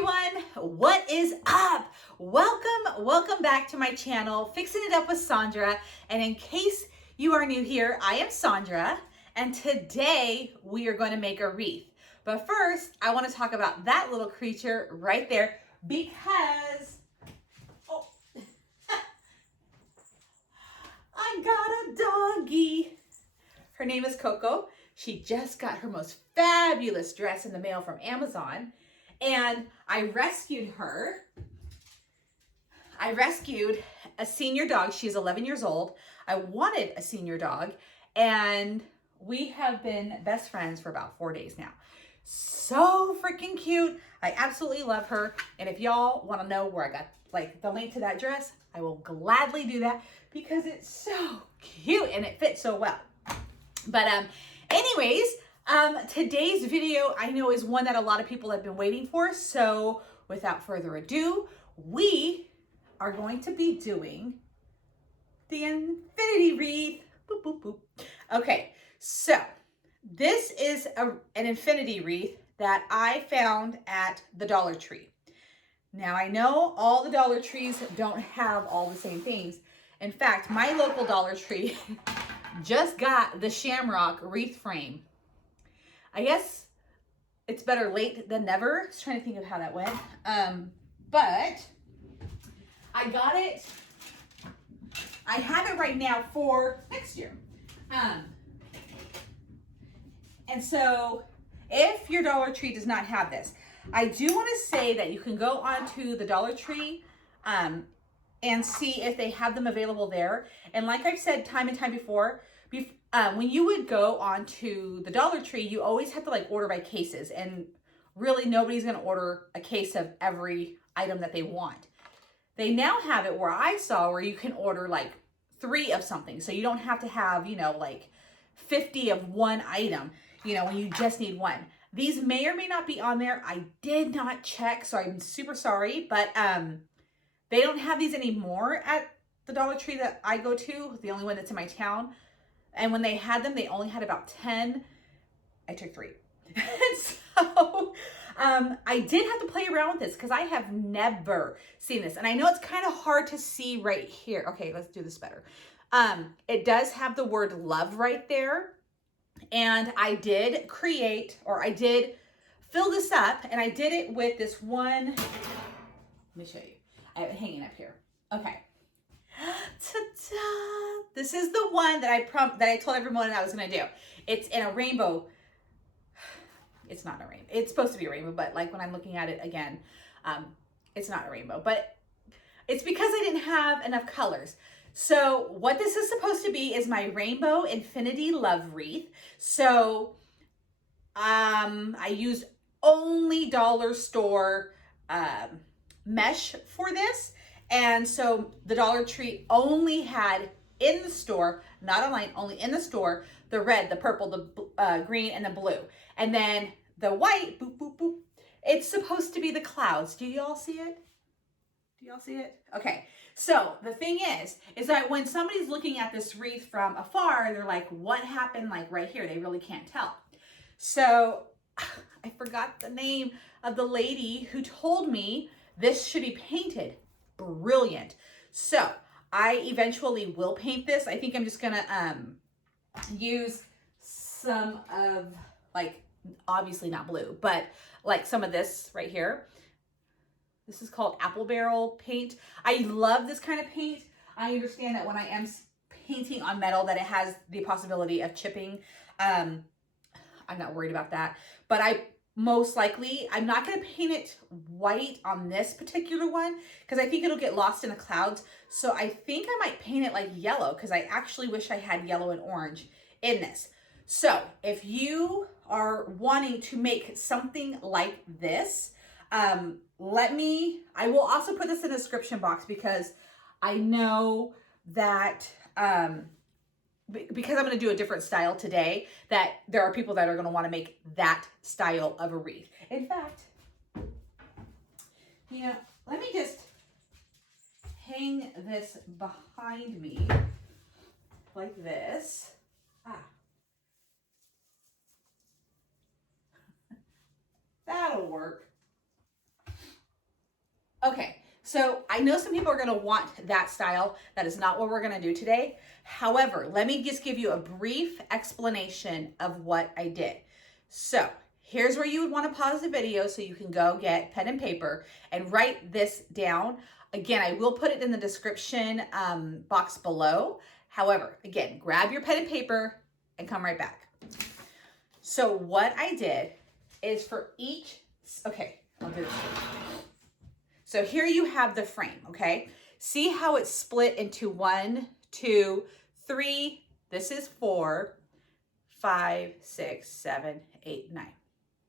everyone, what is up? Welcome back to my channel, Fixing It Up with Sandra. And in case you are new here, I am Sandra, and today we are going to make a wreath. But first, I want to talk about that little creature right there because I got a doggie. Her name is Coco. She just got her most fabulous dress in the mail from Amazon, and I rescued her. I rescued a senior dog. She's 11 years old. I wanted a senior dog, and we have been best friends for about 4 days now. So freaking cute. I absolutely love her. And if y'all want to know where I got like the link to that dress, I will gladly do that because it's so cute and it fits so well. But anyways, today's video I know is one that a lot of people have been waiting for. So without further ado, we are going to be doing the infinity wreath. Boop, boop, boop. Okay, so this is an infinity wreath that I found at the Dollar Tree. Now I know all the Dollar Trees don't have all the same things. In fact, my local Dollar Tree just got the shamrock wreath frame. I guess it's better late than never. I was trying to think of how that went. But I got it. I have it right now for next year. And so if your Dollar Tree does not have this, I do want to say that you can go onto the Dollar Tree and see if they have them available there. And like I've said time and time before, when you would go onto the Dollar Tree, you always have to like order by cases, and really nobody's going to order a case of every item that they want. They now have it where I saw where you can order like 3 of something. So you don't have to have, you know, like 50 of one item, you know, when you just need one. These may or may not be on there. I did not check, so I'm super sorry, but they don't have these anymore at the Dollar Tree that I go to, the only one that's in my town. And when they had them, they only had about 10. I took 3. So I did have to play around with this because I have never seen this. And I know it's kind of hard to see right here. Okay, let's do this better. It does have the word love right there. And I did create, or I did fill this up, and I did it with this one. Let me show you. I have it hanging up here. Okay. Ta-da! This is the one that I told everyone I was going to do. It's in a rainbow. It's not a rainbow. It's supposed to be a rainbow, but like when I'm looking at it again, it's not a rainbow. But it's because I didn't have enough colors. So what this is supposed to be is my Rainbow Infinity Love Wreath. So I used only dollar store mesh for this. And so the Dollar Tree only had in the store, not online, only in the store, the red, the purple, the green, and the blue. And then the white, boop, boop, boop, it's supposed to be the clouds. Do y'all see it? Do y'all see it? Okay. So the thing is that when somebody's looking at this wreath from afar, they're like, what happened like right here? They really can't tell. So I forgot the name of the lady who told me this should be painted. Brilliant. So I eventually will paint this. I think I'm just going to use some of, like, obviously not blue, but like some of this right here. This is called apple barrel paint. I love this kind of paint. I understand that when I am painting on metal that it has the possibility of chipping. I'm not worried about that. But I'm not going to paint it white on this particular one because I think it'll get lost in the clouds. So I think I might paint it like yellow because I actually wish I had yellow and orange in this. So if you are wanting to make something like this, I will also put this in the description box because I know that, because I'm going to do a different style today, that there are people that are going to want to make that style of a wreath. In fact, you know, let me just hang this behind me like this. That'll work. Okay, so I know some people are gonna want that style. That is not what we're gonna do today. However, let me just give you a brief explanation of what I did. So here's where you would wanna pause the video so you can go get pen and paper and write this down. Again, I will put it in the description box below. However, again, grab your pen and paper and come right back. So what I did is for each, okay, I'll do this. So here you have the frame, okay? See how it's split into 1, 2, 3, this is 4, 5, 6, 7, 8, 9.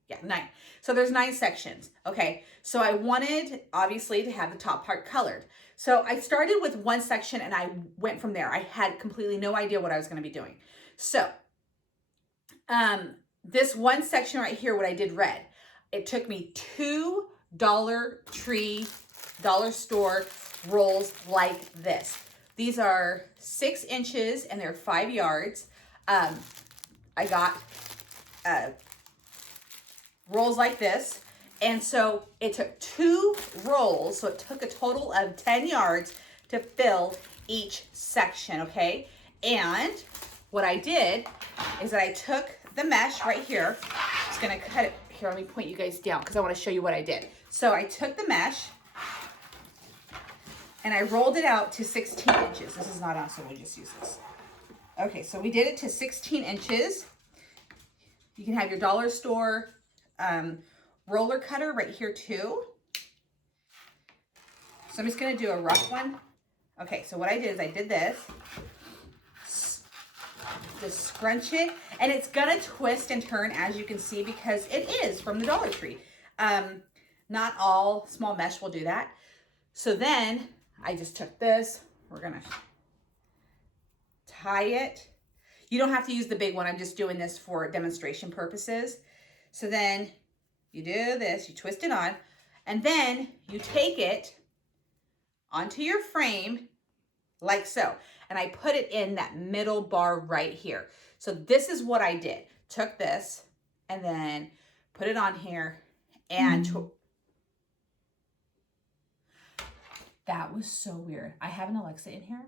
Yeah, 9. So there's 9 sections, okay? So I wanted, obviously, to have the top part colored. So I started with one section and I went from there. I had completely no idea what I was gonna be doing. So this one section right here, what I did red, it took me 2 Dollar Store rolls like this. These are 6 inches and they're 5 yards. I got rolls like this. And so it took 2 rolls. So it took a total of 10 yards to fill each section, okay? And what I did is that I took the mesh right here. I'm just gonna cut it. Here, let me point you guys down because I want to show you what I did. So I took the mesh and I rolled it out to 16 inches. This is not on, so we'll just use this. Okay, so we did it to 16 inches. You can have your dollar store roller cutter right here too. So I'm just gonna do a rough one. Okay, so what I did is I did this. Just scrunch it, and it's gonna twist and turn, as you can see, because it is from the Dollar Tree. Not all small mesh will do that. So then I just took this, we're gonna tie it. You don't have to use the big one, I'm just doing this for demonstration purposes. So then you do this, you twist it on, and then you take it onto your frame like so. And I put it in that middle bar right here. So this is what I did. Took this and then put it on here and that was so weird. I have an Alexa in here,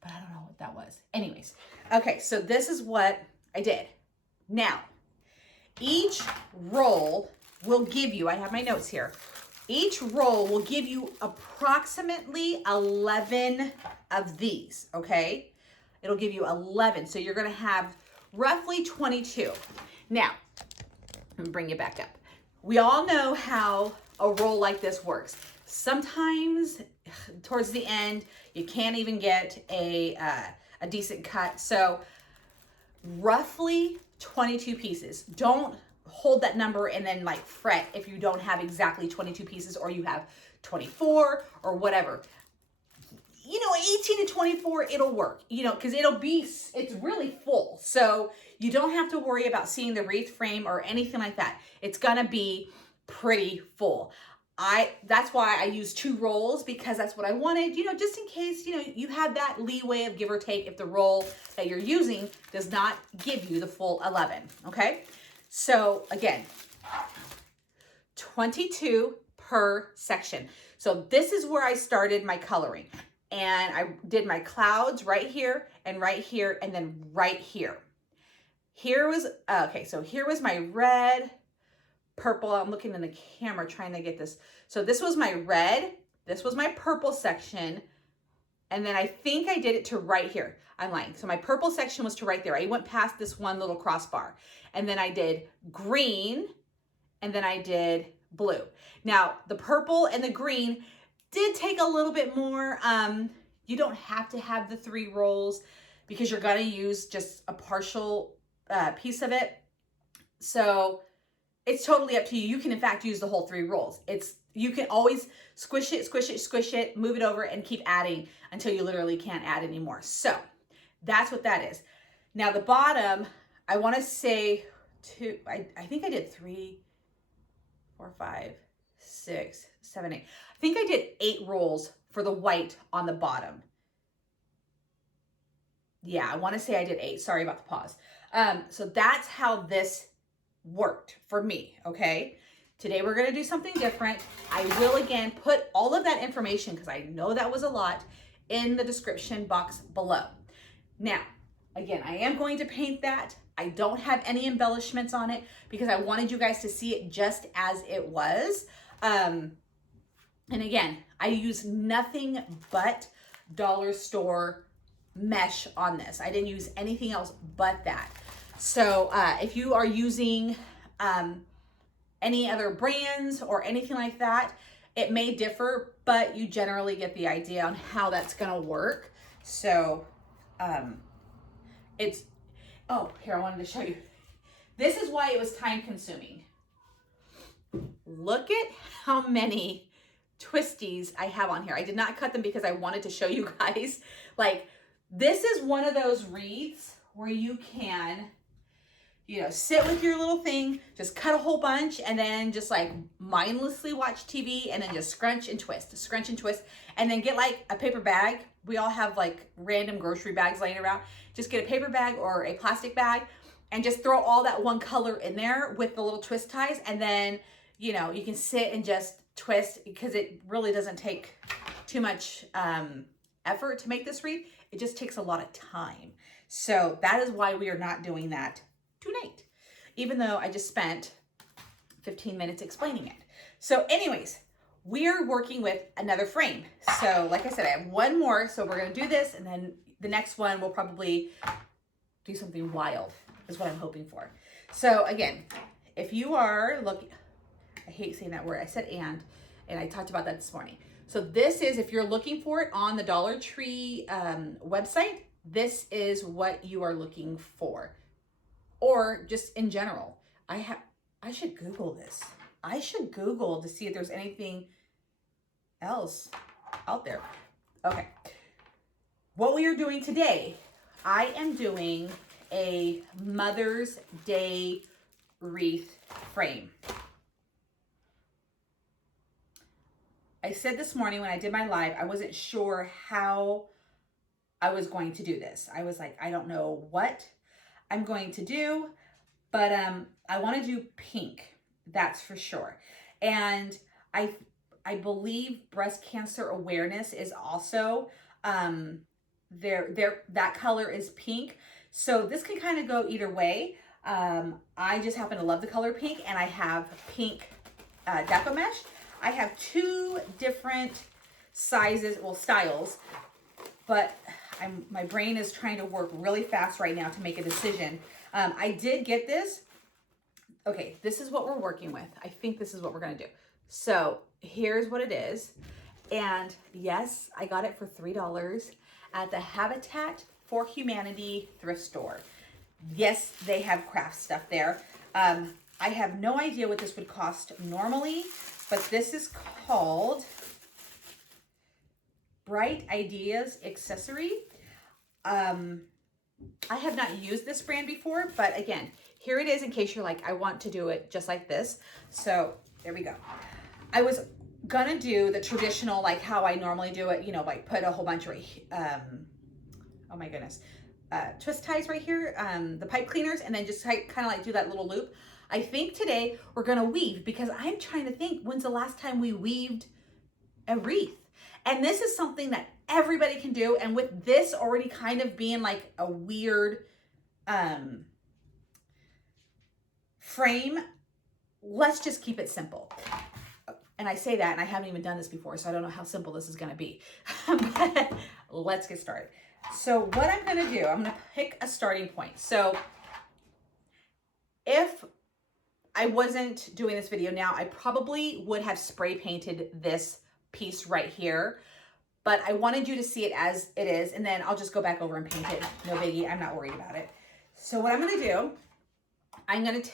but I don't know what that was. Anyways, okay, so this is what I did. Now, each roll will give you, I have my notes here, each roll will give you approximately 11 of these, okay? It'll give you 11, so you're gonna have roughly 22. Now, let me bring you back up. We all know how a roll like this works. Sometimes, towards the end, you can't even get a decent cut, so roughly 22 pieces. Don't hold that number and then like fret if you don't have exactly 22 pieces or you have 24 or whatever. You know, 18 to 24, it'll work, you know, because it's really full. So you don't have to worry about seeing the wreath frame or anything like that. It's gonna be pretty full. That's why I use 2 rolls, because that's what I wanted, you know, just in case, you know, you have that leeway of give or take if the roll that you're using does not give you the full 11, okay? So again, 22 per section. So this is where I started my coloring. And I did my clouds right here, and then right here. Here was, okay, so here was my red, purple. I'm looking in the camera trying to get this. So this was my red, this was my purple section, and then I think I did it to right here. I'm lying. So my purple section was to right there. I went past this one little crossbar. And then I did green, and then I did blue. Now, the purple and the green did take a little bit more. You don't have to have the 3 rolls because you're gonna use just a partial piece of it. So it's totally up to you. You can, in fact, use the whole 3 rolls. You can always squish it, squish it, squish it, move it over, and keep adding until you literally can't add anymore. So that's what that is. Now the bottom, I want to say I think I did 3, 4, 5, 6, 7, 8. I think I did 8 rolls for the white on the bottom. Yeah, I want to say I did 8. Sorry about the pause. So that's how this worked for me, okay? Today we're gonna do something different. I will again put all of that information, because I know that was a lot, in the description box below. Now, again, I am going to paint that. I don't have any embellishments on it because I wanted you guys to see it just as it was. And again, I use nothing but dollar store mesh on this. I didn't use anything else but that. So if you are using any other brands or anything like that, it may differ, but you generally get the idea on how that's gonna work. So it's, oh, here, I wanted to show you. This is why it was time consuming. Look at how many twisties I have on here. I did not cut them because I wanted to show you guys. Like, this is one of those wreaths where you can, you know, sit with your little thing, just cut a whole bunch, and then just like mindlessly watch TV, and then just scrunch and twist, and then get like a paper bag. We all have like random grocery bags laying around. Just get a paper bag or a plastic bag and just throw all that one color in there with the little twist ties. And then, you know, you can sit and just twist, because it really doesn't take too much effort to make this wreath. It just takes a lot of time. So that is why we are not doing that tonight, even though I just spent 15 minutes explaining it. So anyways, we are working with another frame. So like I said, I have one more. So we're going to do this, and then the next one we'll probably do something wild, is what I'm hoping for. So again, if you are looking, I hate saying that word. I said and I talked about that this morning. So this is, if you're looking for it on the Dollar Tree website, this is what you are looking for. Or just in general. I should Google this. I should Google to see if there's anything else out there. Okay. What we are doing today, I am doing a Mother's Day wreath frame. I said this morning when I did my live, I wasn't sure how I was going to do this. I was like, I don't know what I'm going to do, but I want to do pink, that's for sure. And I believe breast cancer awareness is also that color is pink. So this can kind of go either way. I just happen to love the color pink, and I have pink Deco mesh. I have two different sizes, well, styles, but my brain is trying to work really fast right now to make a decision. I did get this. Okay, this is what we're working with. I think this is what we're gonna do. So here's what it is. And yes, I got it for $3 at the Habitat for Humanity thrift store. Yes, they have craft stuff there. I have no idea what this would cost normally, but this is called Bright Ideas Accessory. I have not used this brand before, but again, here it is in case you're like, I want to do it just like this. So there we go. I was gonna do the traditional, like how I normally do it, you know, like put a whole bunch of, oh my goodness, twist ties right here, the pipe cleaners, and then just kind of like do that little loop. I think today we're gonna weave, because I'm trying to think, when's the last time we weaved a wreath? And this is something that everybody can do. And with this already kind of being like a weird frame, let's just keep it simple. And I say that, and I haven't even done this before, so I don't know how simple this is gonna be. But let's get started. So what I'm gonna do, I'm gonna pick a starting point. So if I wasn't doing this video now, I probably would have spray painted this piece right here, but I wanted you to see it as it is, and then I'll just go back over and paint it. No biggie, I'm not worried about it. So what I'm gonna do,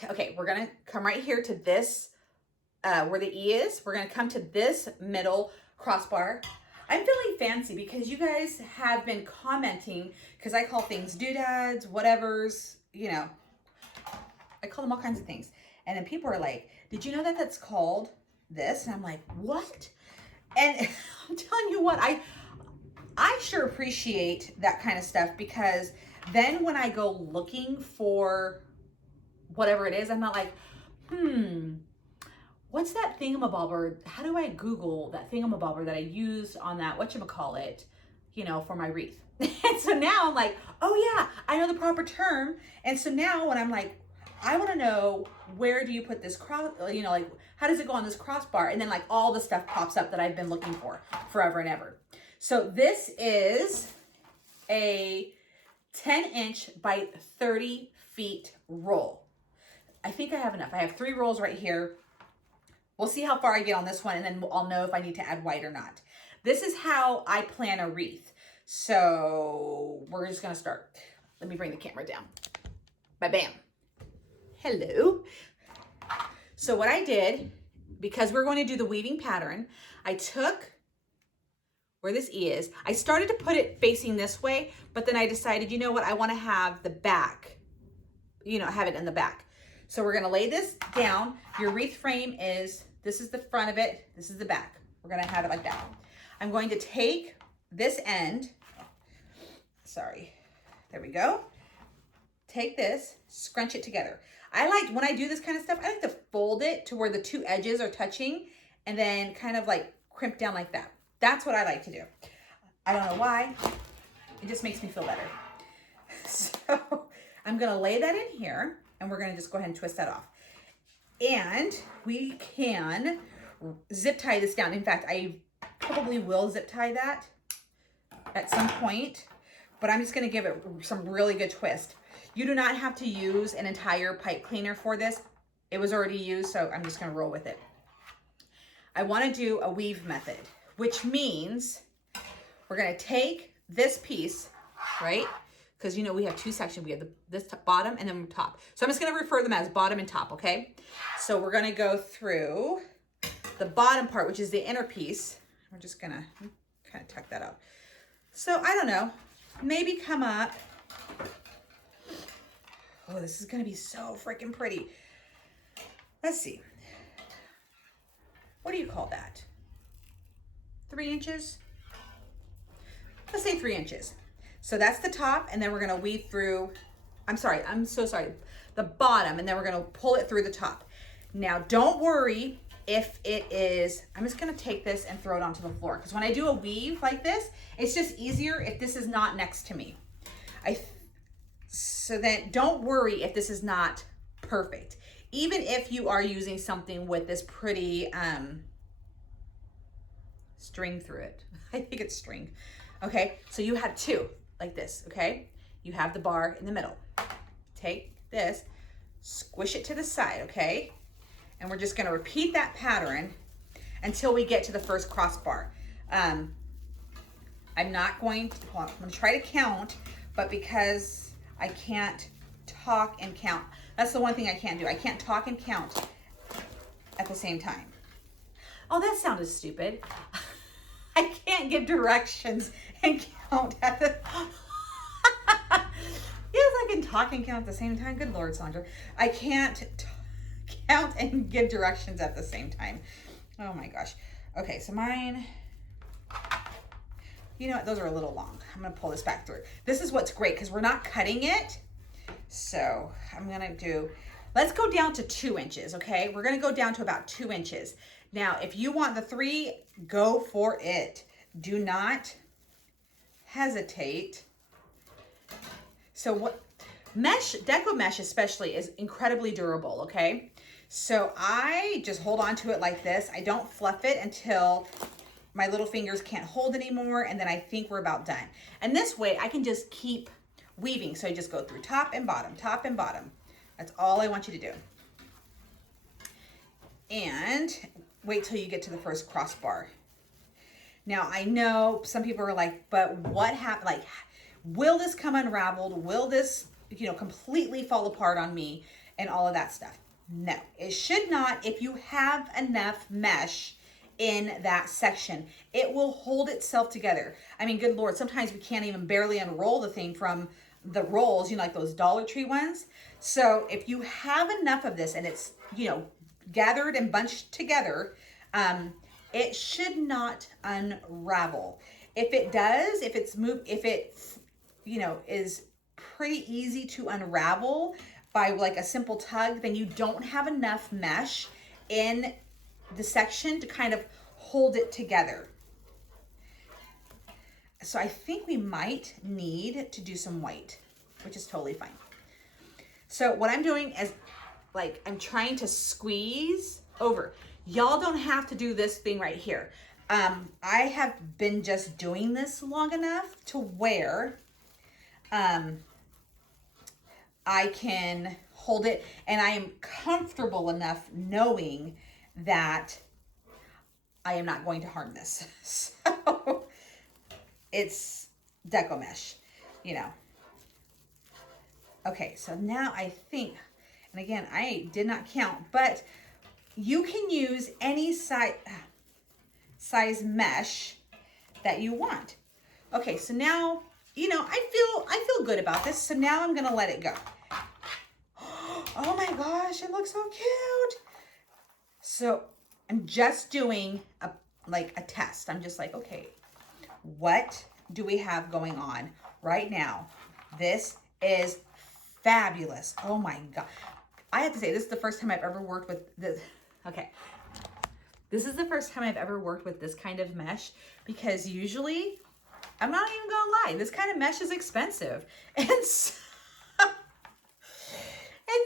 okay, we're gonna come right here to this, where the E is. We're gonna come to this middle crossbar. I'm feeling fancy because you guys have been commenting, because I call things doodads, whatevers, you know, I call them all kinds of things. And then people are like, did you know that that's called this? And I'm like, what? And I'm telling you what, I sure appreciate that kind of stuff, because then when I go looking for whatever it is, I'm not like, what's that thingamabobber? How do I Google that thingamabobber that I used on that, whatchamacallit, you know, for my wreath? And so now I'm like, oh yeah, I know the proper term. And so now when I'm like, I want to know, where do you put this cross, you know, like, how does it go on this crossbar? And then like all the stuff pops up that I've been looking for forever and ever. So this is a 10-inch by 30 feet roll. I think I have enough. I have 3 rolls right here. We'll see how far I get on this one, and then I'll know if I need to add white or not. This is how I plan a wreath. So we're just gonna start. Let me bring the camera down. Bam. Hello. So what I did, because we're going to do the weaving pattern, I took where this E is. I started to put it facing this way, but then I decided, you know what, I want to have the back, you know, have it in the back. So we're going to lay this down. Your wreath frame is, this is the front of it, this is the back. We're going to have it like that. I'm going to take this end, sorry, there we go. Take this, scrunch it together. I like, when I do this kind of stuff, I like to fold it to where the 2 edges are touching and then kind of like crimp down like that. That's what I like to do. I don't know why. It just makes me feel better. So I'm gonna lay that in here and we're gonna just go ahead and twist that off. And we can zip tie this down. In fact, I probably will zip tie that at some point, but I'm just gonna give it some really good twist. You do not have to use an entire pipe cleaner for this. It was already used, so I'm just gonna roll with it. I wanna do a weave method, which means we're gonna take this piece, right? Because you know we have 2 sections. We have this bottom and then top. So I'm just gonna refer them as bottom and top, okay? So we're gonna go through the bottom part, which is the inner piece. We're just gonna kind of tuck that out. So I don't know, maybe come up. Oh, this is gonna be so freaking pretty. Let's see. What do you call that? 3 inches? Let's say 3 inches. So that's the top, and then we're gonna weave through, I'm so sorry, the bottom, and then we're gonna pull it through the top. Now, don't worry if it is, I'm just gonna take this and throw it onto the floor, because when I do a weave like this, it's just easier if this is not next to me. So then don't worry if this is not perfect. Even if you are using something with this pretty string through it. I think it's string. Okay, so you have 2 like this, okay? You have the bar in the middle. Take this, squish it to the side, okay? And we're just gonna repeat that pattern until we get to the first crossbar. I'm not going to, hold on, I'm gonna try to count, but because I can't talk and count. That's the one thing I can't do. I can't talk and count at the same time. Oh, that sounded stupid. I can't give directions and count at the... Yes, I can talk and count at the same time. Good Lord, Sandra. I can't count and give directions at the same time. Oh my gosh. Okay, so mine... You know what, those are a little long. I'm gonna pull this back through. This is what's great, because we're not cutting it. So I'm gonna do, let's go down to 2 inches, okay? We're gonna go down to about 2 inches. Now, if you want the 3, go for it. Do not hesitate. So what, mesh, Deco mesh especially, is incredibly durable, okay? So I just hold on to it like this. I don't fluff it until my little fingers can't hold anymore, and then I think we're about done. And this way I can just keep weaving. So I just go through top and bottom, top and bottom. That's all I want you to do. And wait till you get to the first crossbar. Now I know some people are like, but what happened? Like, will this come unraveled? Will this, you know, completely fall apart on me and all of that stuff? No, it should not. If you have enough mesh in that section, it will hold itself together. I mean, good Lord, sometimes we can't even barely unroll the thing from the rolls, you know, like those Dollar Tree ones. So if you have enough of this and it's, you know, gathered and bunched together, it should not unravel. If it does, if it's moved, if it, you know, is pretty easy to unravel by like a simple tug, then you don't have enough mesh in the section to kind of hold it together. So I think we might need to do some white, which is totally fine. So what I'm doing is like, I'm trying to squeeze over. Y'all don't have to do this thing right here. I have been just doing this long enough to where I can hold it, and I am comfortable enough knowing that I am not going to harm this. So it's Deco mesh, you know. Okay, so now I think, and again, I did not count, but you can use any size mesh that you want. Okay, so now, you know, I feel good about this. So now I'm gonna let it go. Oh my gosh, it looks so cute. So I'm just doing a test. I'm just like, okay, what do we have going on right now? This is fabulous. Oh my God. I have to say, this is the first time I've ever worked with this. Okay. This is the first time I've ever worked with this kind of mesh, because usually, I'm not even gonna lie, this kind of mesh is expensive. And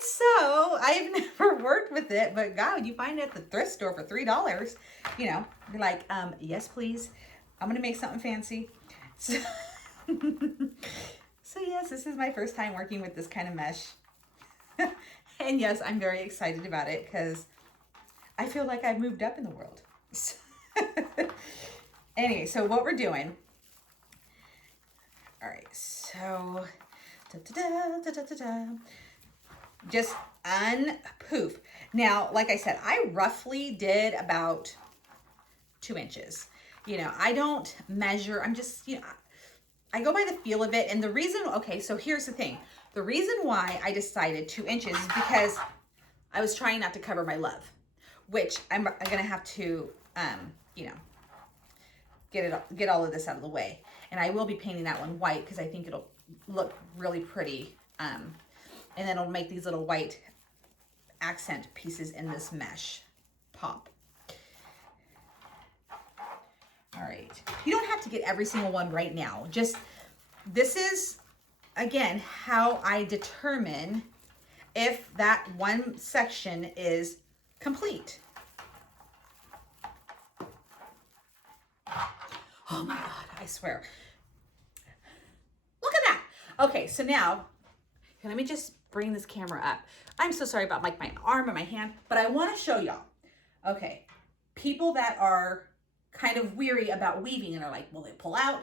so I've never worked with it, but God, you find it at the thrift store for $3, you know, you're like, yes, please. I'm gonna make something fancy. So, so yes, this is my first time working with this kind of mesh. And yes, I'm very excited about it because I feel like I've moved up in the world. Anyway, so what we're doing. All right, so just unpoof. Now, like I said, I roughly did about 2 inches. You know, I don't measure. I'm just, you know, I go by the feel of it. And the reason, okay, so here's the thing. The reason why I decided 2 inches is because I was trying not to cover my love, which I'm gonna have to, you know, get all of this out of the way. And I will be painting that one white because I think it'll look really pretty. And then it'll make these little white accent pieces in this mesh pop. All right. You don't have to get every single one right now. Just, this is, again, how I determine if that one section is complete. Oh my God, I swear. Look at that. Okay, so now, let me just bring this camera up. I'm so sorry about like my arm and my hand, but I want to show y'all. Okay, people that are kind of weary about weaving and are like, will they pull out?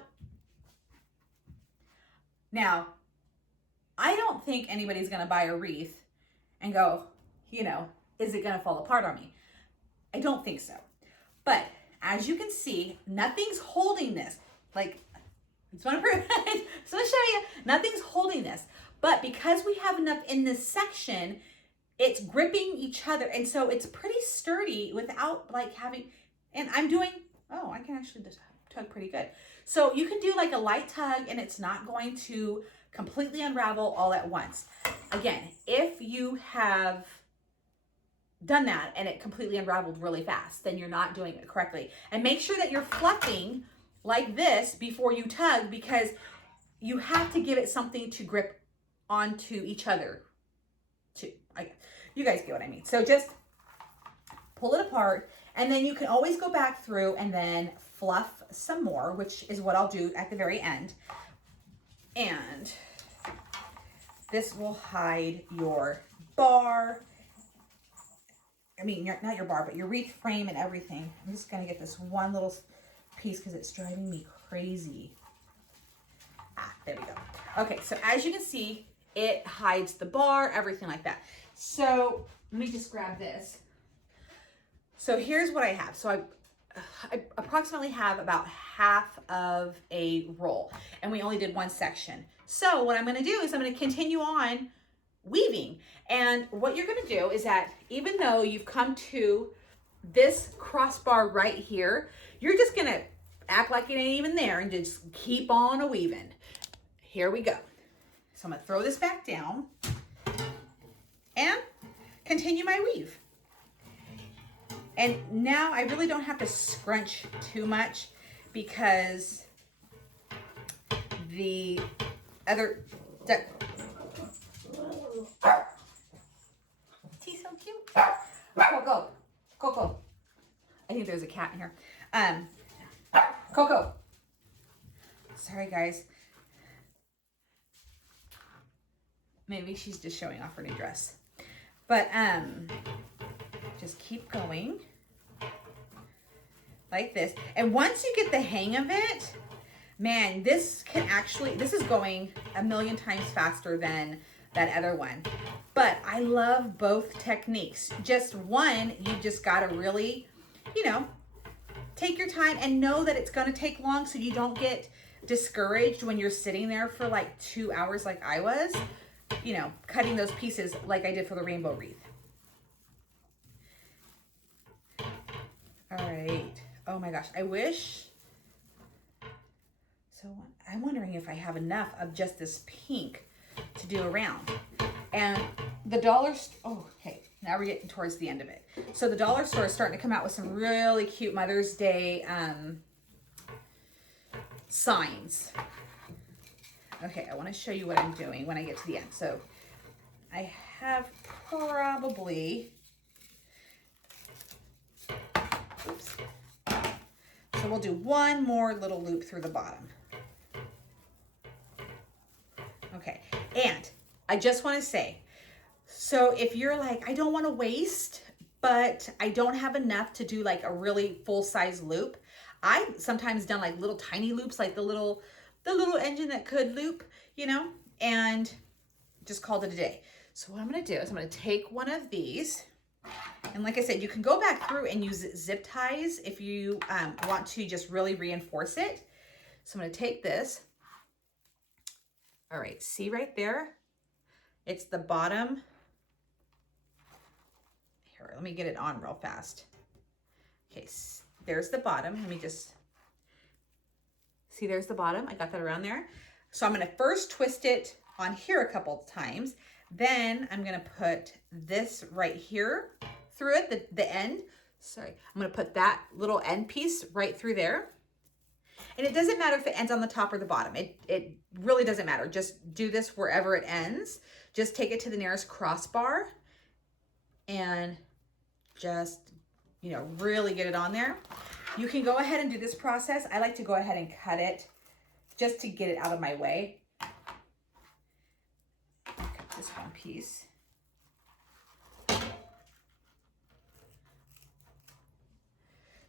Now, I don't think anybody's gonna buy a wreath and go, you know, is it gonna fall apart on me? I don't think so. But as you can see, nothing's holding this. Like, I just wanna prove, I just wanna show you, nothing's holding this. But because we have enough in this section, it's gripping each other. And so it's pretty sturdy without like having, and I'm doing, oh, I can actually just tug pretty good. So you can do like a light tug and it's not going to completely unravel all at once. Again, if you have done that and it completely unraveled really fast, then you're not doing it correctly. And make sure that you're fluffing like this before you tug, because you have to give it something to grip onto each other too. You guys get what I mean. So just pull it apart, and then you can always go back through and then fluff some more, which is what I'll do at the very end. And this will hide your bar. I mean, not your bar, but your wreath frame and everything. I'm just gonna get this one little piece because it's driving me crazy. There we go. Okay, so as you can see, it hides the bar, everything like that. So let me just grab this. So here's what I have. So I approximately have about half of a roll, and we only did one section. So what I'm gonna do is I'm gonna continue on weaving. And what you're gonna do is that even though you've come to this crossbar right here, you're just gonna act like it ain't even there and just keep on a weaving. Here we go. So I'm gonna throw this back down and continue my weave. And now I really don't have to scrunch too much because the other, he's so cute. Coco, Coco. I think there's a cat in here. Coco. Sorry, guys. Maybe she's just showing off her new dress. But just keep going like this. And once you get the hang of it, man, this is going a million times faster than that other one. But I love both techniques. Just one, you just gotta really, you know, take your time and know that it's gonna take long so you don't get discouraged when you're sitting there for like 2 hours like I was, you know, cutting those pieces like I did for the rainbow wreath. All right. Oh my gosh, I wish. So I'm wondering if I have enough of just this pink to do around. And the dollar store, oh, okay, now we're getting towards the end of it. So the dollar store is starting to come out with some really cute Mother's Day signs. Okay, I want to show you what I'm doing when I get to the end. So I have probably, oops. So we'll do one more little loop through the bottom. Okay, and I just want to say, so if you're like, I don't want to waste, but I don't have enough to do like a really full-size loop, I've sometimes done like little tiny loops, like the little engine that could loop, you know, and just called it a day. So what I'm going to do is I'm going to take one of these, and like I said, you can go back through and use zip ties if you want to just really reinforce it. So I'm going to take this. All right, see right there? It's the bottom. Here, let me get it on real fast. Okay, there's the bottom. Let me just, see there's the bottom. I got that around there. So I'm gonna first twist it on here a couple of times. Then I'm gonna put this right here through it, the end. Sorry, I'm gonna put that little end piece right through there. And it doesn't matter if it ends on the top or the bottom. It really doesn't matter. Just do this wherever it ends. Just take it to the nearest crossbar and just, you know, really get it on there. You can go ahead and do this process. I like to go ahead and cut it just to get it out of my way. Cut this one piece.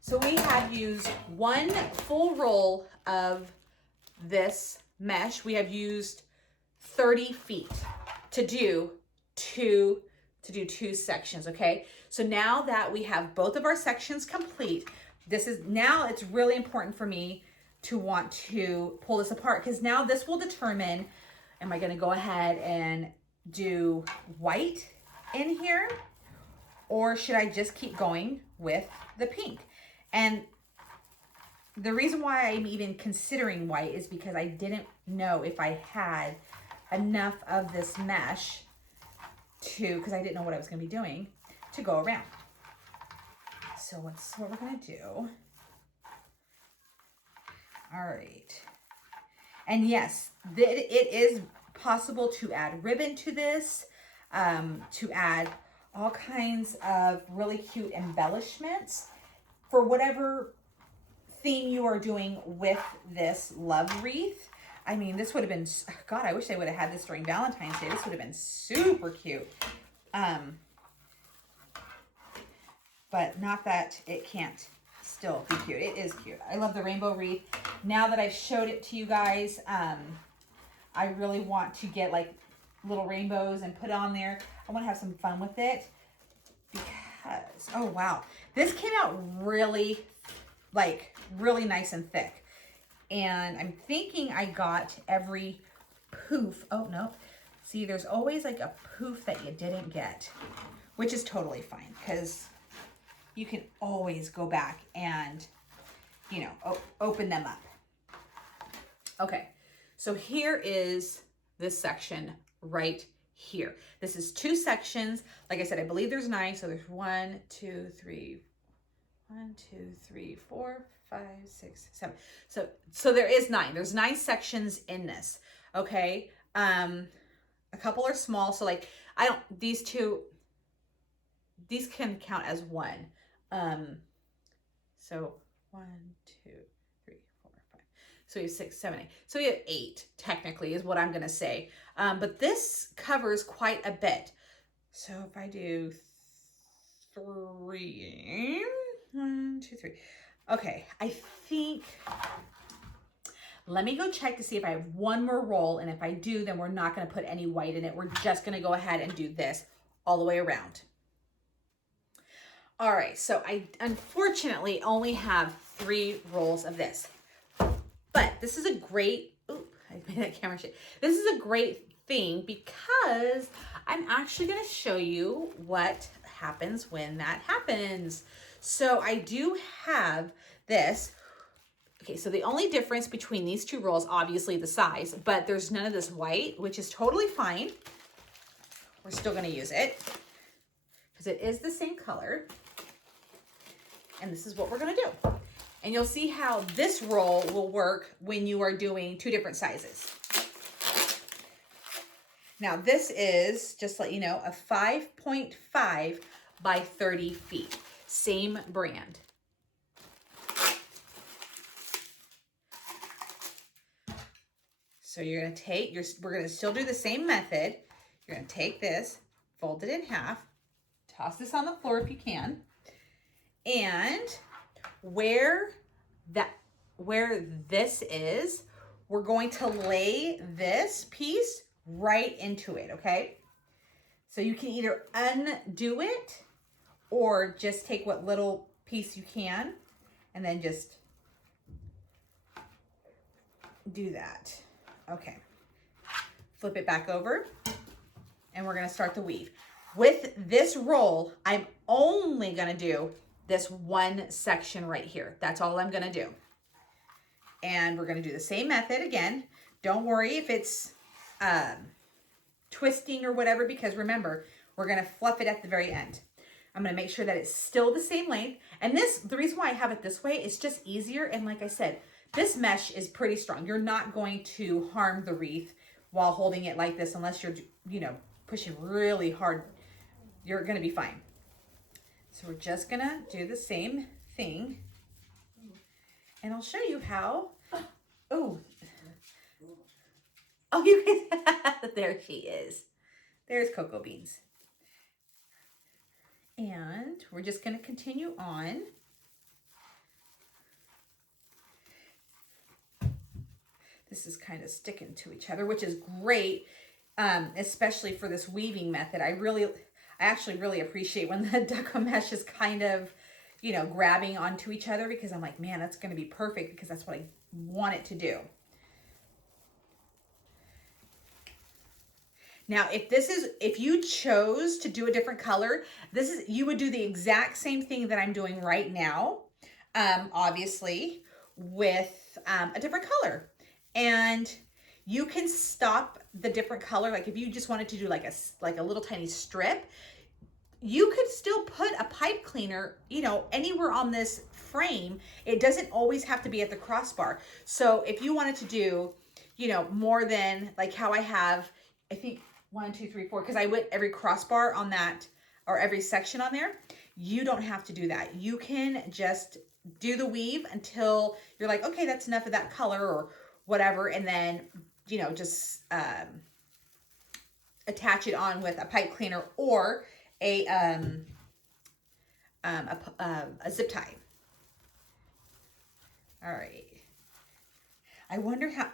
So we have used one full roll of this mesh. We have used 30 feet to do two sections, okay? So now that we have both of our sections complete, now it's really important for me to want to pull this apart, because now this will determine, am I gonna go ahead and do white in here, or should I just keep going with the pink? And the reason why I'm even considering white is because I didn't know if I had enough of this mesh because I didn't know what I was gonna be doing, to go around. So what's what we're gonna do. All right. And yes, it is possible to add ribbon to this, to add all kinds of really cute embellishments for whatever theme you are doing with this love wreath. I mean, this would have been, God, I wish they would have had this during Valentine's Day. This would have been super cute. But not that it can't still be cute. It is cute. I love the rainbow wreath. Now that I've showed it to you guys, I really want to get like little rainbows and put on there. I want to have some fun with it because, oh wow, this came out really, like really nice and thick. And I'm thinking I got every poof. Oh no, see, there's always like a poof that you didn't get, which is totally fine because you can always go back and, you know, open them up. Okay, so here is this section right here. This is 2 sections. Like I said, I believe there's 9. So there's 1, 2, 3, 1, 2, 3, 4, 5, 6, 7. So there is 9. There's 9 sections in this. Okay. A couple are small. So like, these can count as one. So 1, 2, 3, 4, 5. So we have 6, 7, 8. So we have 8 technically is what I'm going to say. But this covers quite a bit. So if I do 3, 1, 2, 3. Okay, I think, let me go check to see if I have one more roll. And if I do, then we're not going to put any white in it. We're just going to go ahead and do this all the way around. All right, so I unfortunately only have 3 rolls of this. But this is a great, ooh, I made that camera shake. This is a great thing because I'm actually going to show you what happens when that happens. So I do have this. Okay, so the only difference between these 2 rolls, obviously the size, but there's none of this white, which is totally fine. We're still going to use it because it is the same color. And this is what we're going to do. And you'll see how this roll will work when you are doing 2 different sizes. Now this is, just to let you know, a 5.5 by 30 feet. Same brand. So you're going to take, we're going to still do the same method. You're going to take this, fold it in half, toss this on the floor if you can. And where this is, we're going to lay this piece right into it, okay? So you can either undo it or just take what little piece you can and then just do that. Okay. Flip it back over and we're going to start the weave. With this roll, I'm only going to do this one section right here. That's all I'm going to do. And we're going to do the same method again. Don't worry if it's twisting or whatever, because remember, we're going to fluff it at the very end. I'm going to make sure that it's still the same length. And the reason why I have it this way, it's just easier. And like I said, this mesh is pretty strong. You're not going to harm the wreath while holding it like this unless you're, pushing really hard. You're going to be fine. So we're just going to do the same thing. And I'll show you how. Oh, you guys, there she is. There's Cocoa Beans. And we're just going to continue on. This is kind of sticking to each other, which is great, especially for this weaving method. I actually really appreciate when the Deco mesh is kind of, grabbing onto each other, because I'm like, man, that's going to be perfect because that's what I want it to do. Now, if you chose to do a different color, you would do the exact same thing that I'm doing right now, obviously, with a different color. And you can stop the different color. Like if you just wanted to do like a little tiny strip, you could still put a pipe cleaner, anywhere on this frame. It doesn't always have to be at the crossbar. So if you wanted to do, more than like how I have, I think 1, 2, 3, 4, because I went every crossbar on that, or every section on there. You don't have to do that. You can just do the weave until you're like, okay, that's enough of that color or whatever. And then, just attach it on with a pipe cleaner or a zip tie. All right. I wonder how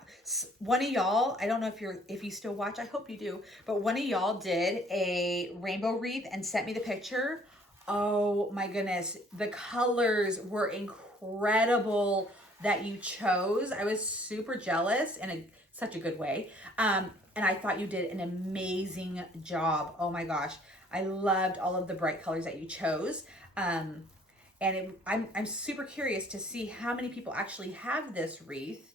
one of y'all, I don't know if you still watch, I hope you do, but one of y'all did a rainbow wreath and sent me the picture. Oh my goodness. The colors were incredible that you chose. I was super jealous in such a good way. And I thought you did an amazing job. Oh my gosh. I loved all of the bright colors that you chose. I'm super curious to see how many people actually have this wreath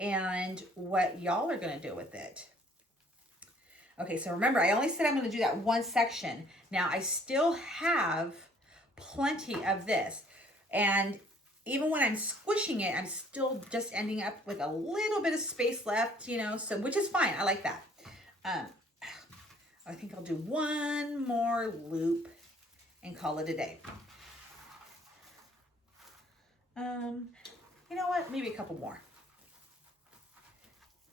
and what y'all are going to do with it. Okay, so remember, I only said I'm going to do that one section. Now, I still have plenty of this. And even when I'm squishing it, I'm still just ending up with a little bit of space left, you know, so, which is fine. I like that. I think I'll do one more loop and call it a day. You know what? Maybe a couple more.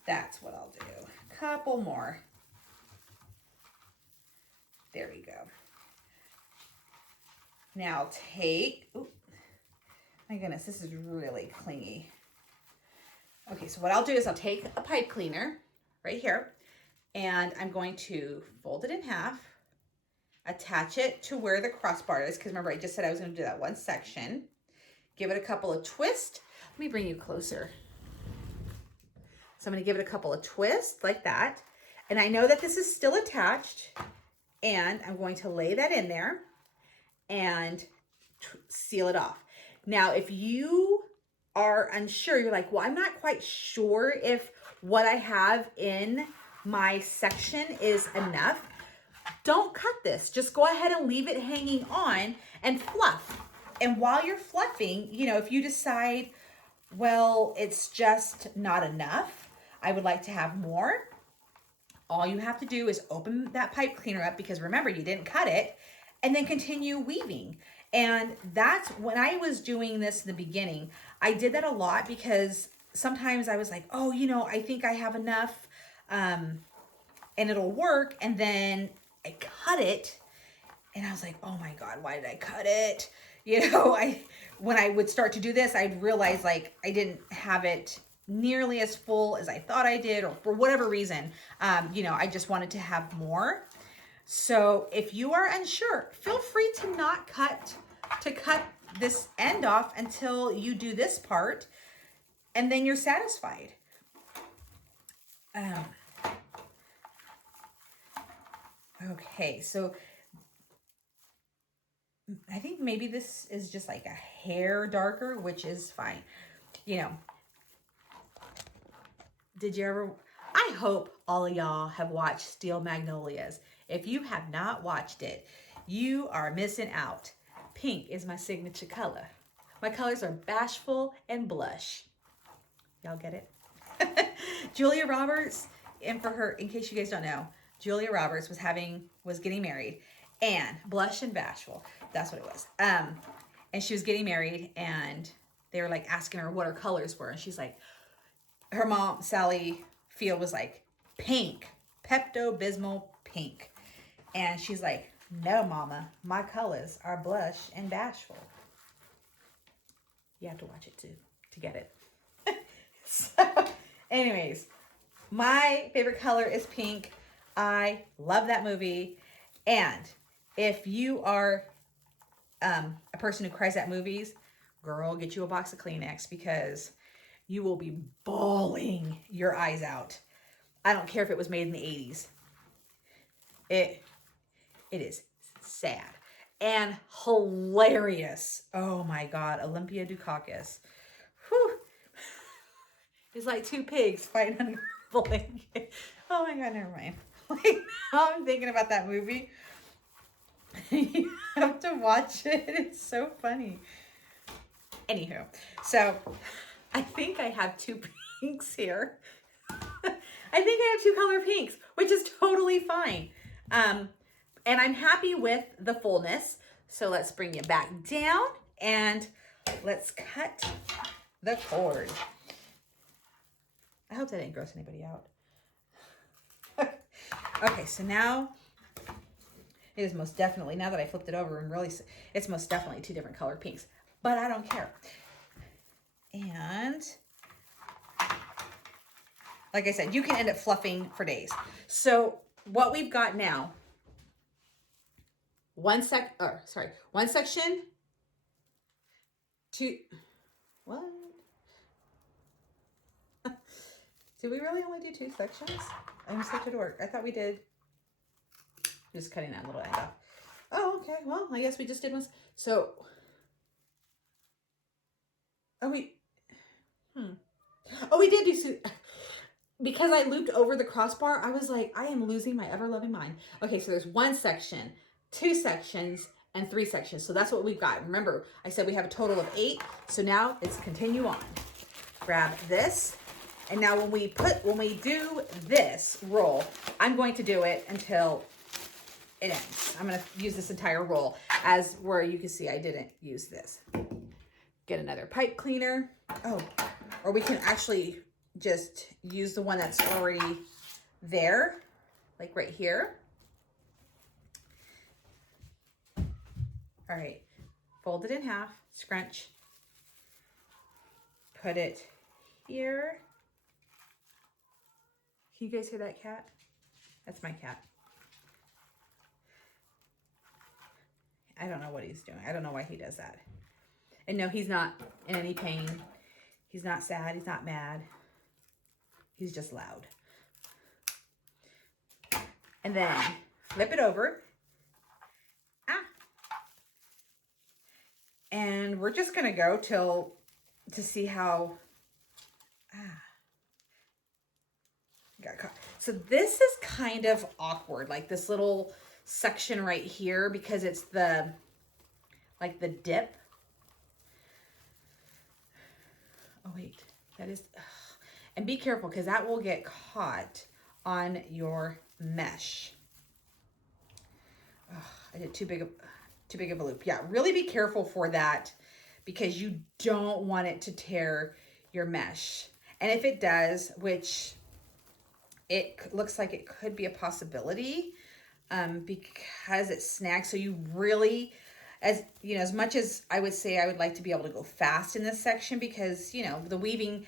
That's what I'll do. A couple more. There we go. Now I'll take, ooh, my goodness, this is really clingy. Okay, so what I'll do is I'll take a pipe cleaner right here, and I'm going to fold it in half, attach it to where the crossbar is, because remember I just said I was going to do that one section. Give it a couple of twists. Let me bring you closer. So I'm going to give it a couple of twists like that. And I know that this is still attached, and I'm going to lay that in there and seal it off. Now, if you are unsure, you're like, well, I'm not quite sure if what I have in my section is enough. Don't cut this. Just go ahead and leave it hanging on and fluff. And while you're fluffing, you know, if you decide, well, it's just not enough, I would like to have more, all you have to do is open that pipe cleaner up, because remember, you didn't cut it, and then continue weaving. And that's when I was doing this in the beginning, I did that a lot, because sometimes I was like, oh, you know, I think I have enough, and it'll work. And then I cut it and I was like, oh my God, why did I cut it? You know, when I would start to do this, I'd realize like I didn't have it nearly as full as I thought I did, or for whatever reason, you know, I just wanted to have more. So if you are unsure, feel free to not cut this end off until you do this part, and then you're satisfied. Okay, so I think maybe this is just like a hair darker, which is fine. You know, did you ever, I hope all of y'all have watched Steel Magnolias. If you have not watched it, you are missing out. Pink is my signature color. My colors are bashful and blush. Y'all get it? Julia Roberts, and for her, in case you guys don't know, Julia Roberts was getting married, and blush and bashful, that's what it was. And she was getting married, and they were like asking her what her colors were, and she's like, her mom, Sally Field, was like, pink, Pepto-Bismol pink. And she's like, no, mama, my colors are blush and bashful. You have to watch it to get it. So, anyways, my favorite color is pink. I love that movie. And if you are a person who cries at movies, girl, get you a box of Kleenex, because you will be bawling your eyes out. I don't care if it was made in the 80s. It is sad and hilarious. Oh my God, Olympia Dukakis. Whew. It's like two pigs fighting on a blanket. Oh my God, never mind. Like, now I'm thinking about that movie. You have to watch it. It's so funny. Anywho, so I think I have two pinks here. I think I have two color pinks, which is totally fine. And I'm happy with the fullness. So let's bring you back down and let's cut the cord. I hope that didn't gross anybody out. Okay, so now it is most definitely, now that I flipped it over and really, it's most definitely two different colored pinks, but I don't care. And like I said, you can end up fluffing for days. So what we've got now, one section, two, what? Did we really only do two sections? I must have to work. I thought we did. Just cutting that little end off. Oh, okay. Well, I guess we just did one. So, oh, we did do, because I looped over the crossbar, I was like, I am losing my ever-loving mind. Okay, so there's one section, two sections, and 3 sections. So that's what we've got. Remember, I said we have a total of 8. So now let's continue on. Grab this. And now when we do this roll, I'm going to do it until it ends. I'm going to use this entire roll, as where you can see I didn't use this. Get another pipe cleaner. Oh, or we can actually just use the one that's already there, like right here. All right, fold it in half, scrunch, put it here. Can you guys hear that cat? That's my cat. I don't know what he's doing. I don't know why he does that. And no, he's not in any pain. He's not sad. He's not mad. He's just loud. And then flip it over. And we're just going to go to see how, got caught. So this is kind of awkward, like this little section right here, because it's like the dip. Oh wait, that is, and be careful because that will get caught on your mesh. I did too big of a loop. Yeah, really be careful for that because you don't want it to tear your mesh. And if it does, which it looks like it could be a possibility, because it snags. So you really, as you know, as much as I would say I would like to be able to go fast in this section, because you know the weaving,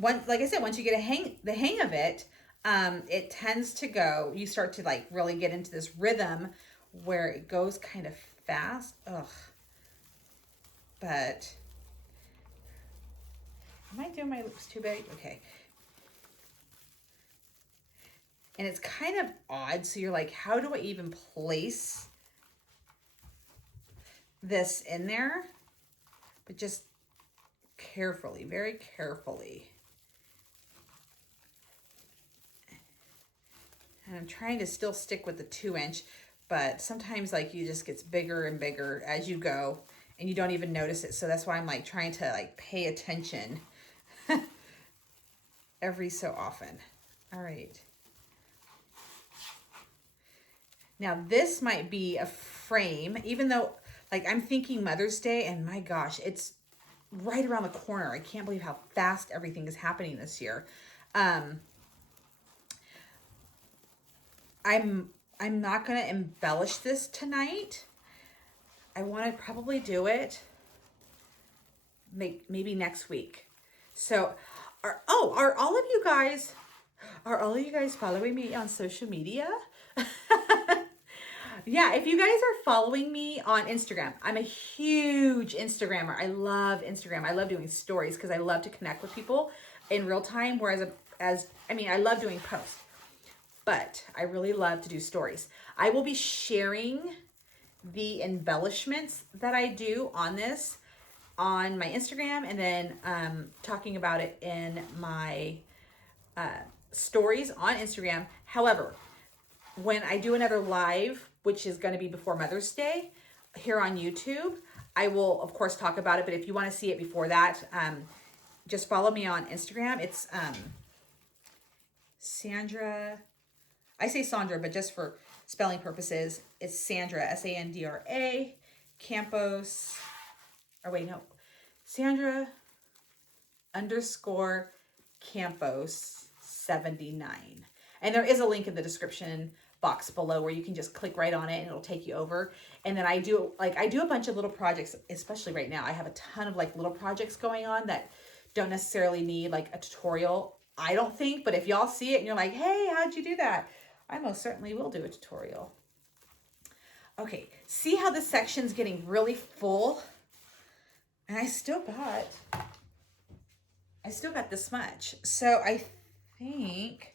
like I said, once you get the hang of it, it tends to go. You start to like really get into this rhythm where it goes kind of fast. Ugh. But am I doing my loops too big? Okay. And it's kind of odd. So you're like, how do I even place this in there? But just carefully, very carefully. And I'm trying to still stick with the 2-inch, but sometimes like you just gets bigger and bigger as you go and you don't even notice it. So that's why I'm like trying to like pay attention every so often. All right. Now this might be a frame, even though like I'm thinking Mother's Day, and my gosh, it's right around the corner. I can't believe how fast everything is happening this year. I'm not going to embellish this tonight. I want to probably do it maybe next week. So are all of you guys following me on social media? Yeah, if you guys are following me on Instagram, I'm a huge Instagrammer. I love Instagram. I love doing stories because I love to connect with people in real time. Whereas I love doing posts, but I really love to do stories. I will be sharing the embellishments that I do on this on my Instagram, and then talking about it in my stories on Instagram. However, when I do another live, which is going to be before Mother's Day here on YouTube, I will of course talk about it. But if you want to see it before that, just follow me on Instagram. It's Sandra. I say Sandra, but just for spelling purposes, it's Sandra, Sandra Campos. Or wait, no, Sandra _Campos 79. And there is a link in the description box below where you can just click right on it and it'll take you over. And then I do a bunch of little projects, especially right now. I have a ton of like little projects going on that don't necessarily need like a tutorial, I don't think. But if y'all see it and you're like, hey, how'd you do that? I most certainly will do a tutorial. Okay, see how this section's getting really full? And I still got this much. So I think,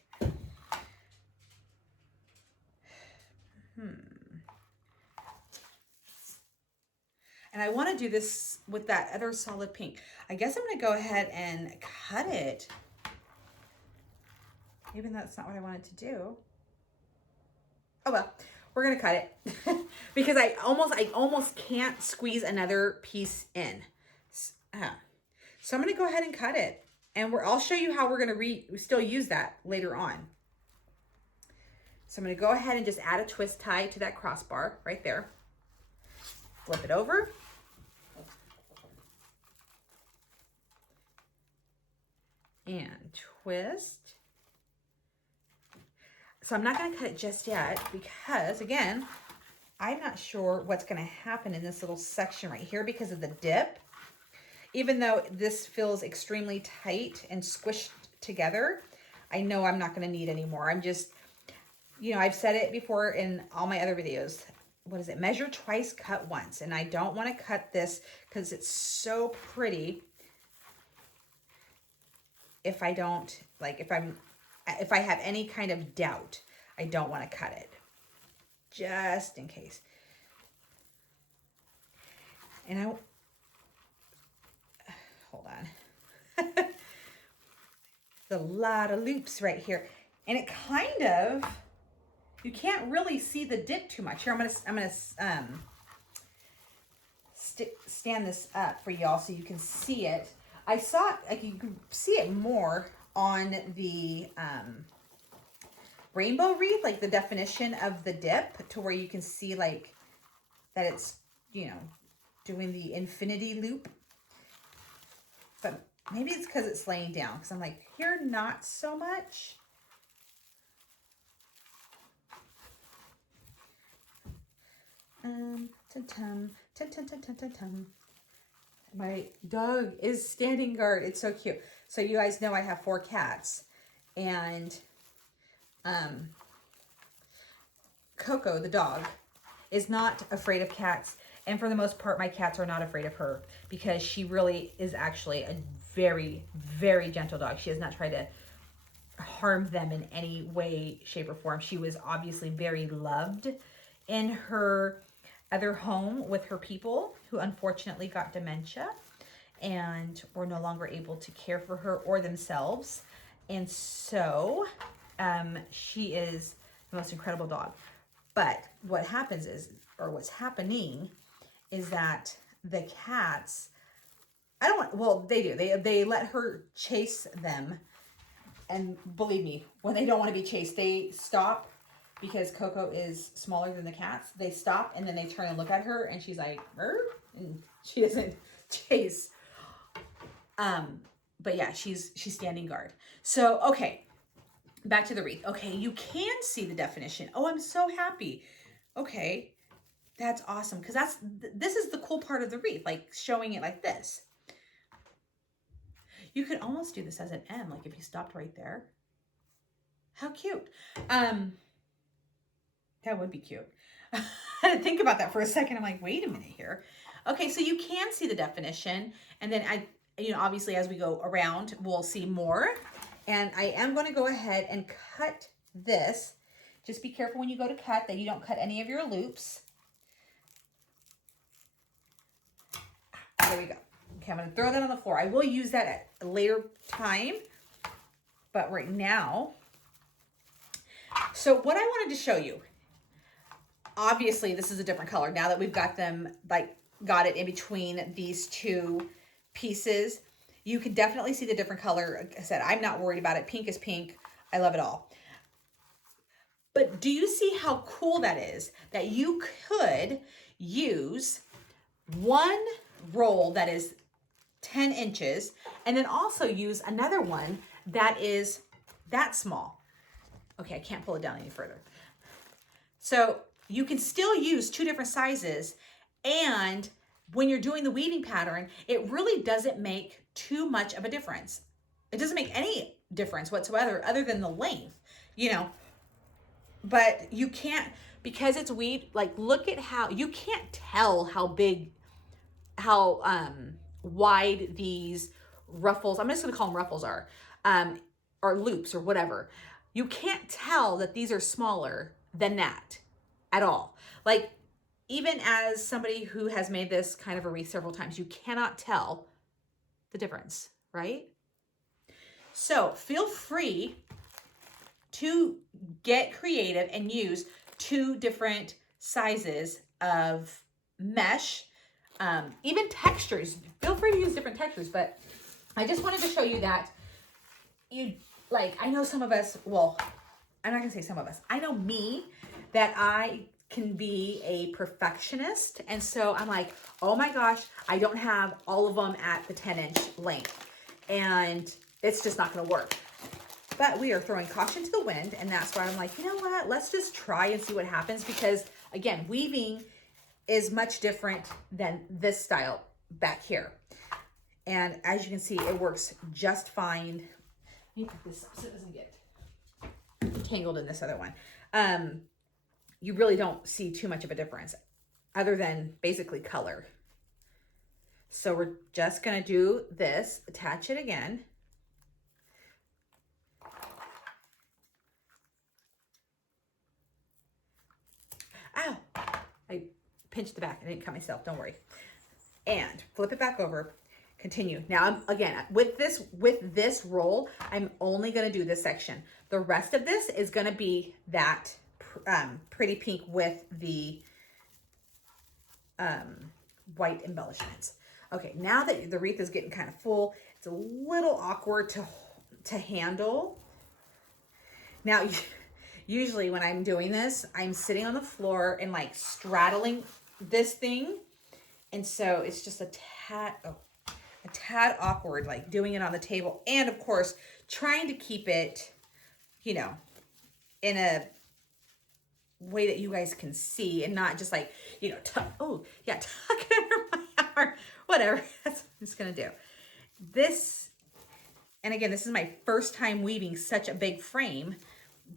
and I want to do this with that other solid pink. I guess I'm going to go ahead and cut it. Even though that's not what I wanted to do. Oh well, we're gonna cut it because I almost can't squeeze another piece in. So I'm gonna go ahead and cut it, and I'll show you how we're gonna still use that later on. So I'm gonna go ahead and just add a twist tie to that crossbar right there. Flip it over. And twist. So I'm not gonna cut it just yet because, again, I'm not sure what's gonna happen in this little section right here because of the dip. Even though this feels extremely tight and squished together, I know I'm not gonna need any more. I'm just, you know, I've said it before in all my other videos. What is it? Measure twice, cut once. And I don't wanna cut this because it's so pretty if I don't, like, if I have any kind of doubt, I don't want to cut it, just in case. And hold on. There's a lot of loops right here. And it kind of, you can't really see the dip too much. Here, I'm gonna stand this up for y'all so you can see it. I saw it, like you can see it more on the rainbow wreath, like the definition of the dip, to where you can see like that it's, you know, doing the infinity loop. But maybe it's because it's laying down, because I'm like, here, not so much. My dog is standing guard. It's so cute. So you guys know I have 4 cats, and Coco, the dog, is not afraid of cats. And for the most part, my cats are not afraid of her because she really is actually a very, very gentle dog. She has not tried to harm them in any way, shape, or form. She was obviously very loved in her other home with her people who unfortunately got dementia and were no longer able to care for her or themselves. And so she is the most incredible dog. But what happens is, or what's happening is that the cats, they do. They let her chase them. And believe me, when they don't want to be chased, they stop. Because Coco is smaller than the cats, they stop and then they turn and look at her, and she's like, and she doesn't chase. But yeah, she's standing guard. So, okay, back to the wreath. Okay, you can see the definition. Oh, I'm so happy. Okay, that's awesome, because this is the cool part of the wreath, like showing it like this. You could almost do this as an M, like if you stopped right there. How cute. That would be cute. I had to think about that for a second. I'm like, wait a minute here. Okay, so you can see the definition. And then obviously as we go around, we'll see more. And I am going to go ahead and cut this. Just be careful when you go to cut that you don't cut any of your loops. There we go. Okay, I'm going to throw that on the floor. I will use that at a later time. But right now, so what I wanted to show you, obviously this is a different color now that we've got them, got it in between these 2 pieces. You can definitely see the different color. Like I said, I'm not worried about it. Pink is pink. I love it all. But do you see how cool that is? That you could use one roll that is 10 inches and then also use another one that is that small. Okay, I can't pull it down any further. So you can still use 2 different sizes, and when you're doing the weaving pattern, it really doesn't make too much of a difference. It doesn't make any difference whatsoever other than the length, but you can't, because it's weaved, look at how, you can't tell how wide these ruffles, I'm just gonna call them ruffles are, or loops or whatever. You can't tell that these are smaller than that at all. Like, even as somebody who has made this kind of a wreath several times, you cannot tell the difference, right? So feel free to get creative and use 2 different sizes of mesh, even textures. Feel free to use different textures, but I just wanted to show you that you, like, I know some of us, well, I'm not gonna say some of us, I know me, that I can be a perfectionist. And so I'm like, oh my gosh, I don't have all of them at the 10-inch length, and it's just not gonna work. But we are throwing caution to the wind, and that's why I'm like, you know what, let's just try and see what happens, because again, weaving is much different than this style back here. And as you can see, it works just fine. Let me put this up so it doesn't get tangled in this other one. You really don't see too much of a difference other than basically color. So we're just gonna do this, attach it again. Ow, I pinched the back. I didn't cut myself, don't worry. And flip it back over, continue. Now, again, with this roll, I'm only gonna do this section. The rest of this is gonna be that pretty pink with the white embellishments. Okay, now that the wreath is getting kind of full, it's a little awkward to handle. Now, usually when I'm doing this, I'm sitting on the floor and like straddling this thing. And so it's just a tad awkward, like doing it on the table. And of course, trying to keep it, you know, in a way that you guys can see and not just like, you know, tuck it under my arm, whatever. That's what I'm just gonna do. This, and again, this is my first time weaving such a big frame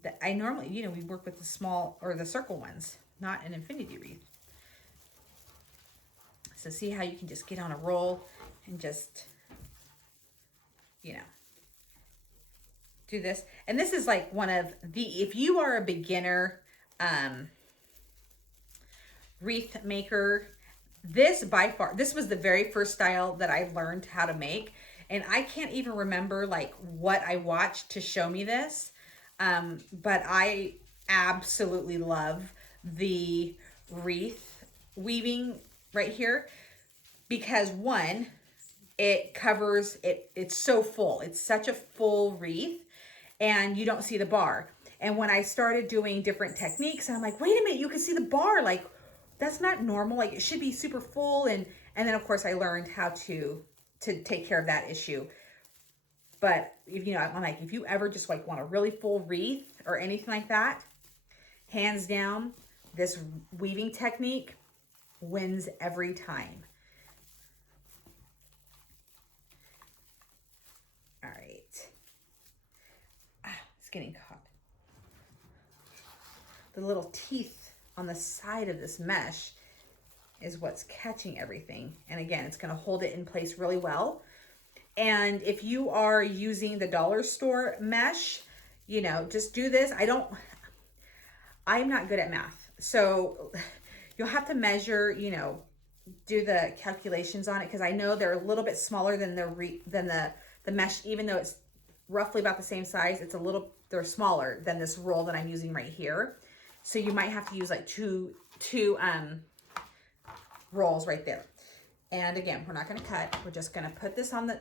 that I normally, you know, we work with the small or the circle ones, not an infinity wreath. So see how you can just get on a roll and just, you know, do this. And this is like one of the, if you are a beginner wreath maker, this by far, this was the very first style that I learned how to make. And I can't even remember like what I watched to show me this. But I absolutely love the wreath weaving right here, because one, it covers it. It's so full. It's such a full wreath, and you don't see the bar. And when I started doing different techniques, I'm like, wait a minute, you can see the bar. Like, that's not normal. Like, it should be super full. And then of course I learned how to take care of that issue. But if, you know, I'm like, if you ever just like want a really full wreath or anything like that, hands down, this weaving technique wins every time. All right. It's getting caught. The little teeth on the side of this mesh is what's catching everything. And again, it's going to hold it in place really well. And if you are using the dollar store mesh, you know, just do this. I'm not good at math. So you'll have to measure, you know, do the calculations on it, because I know they're a little bit smaller than the mesh, even though it's roughly about the same size. They're smaller than this roll that I'm using right here. So you might have to use like two rolls right there. And again, we're not going to cut. We're just going to put this on the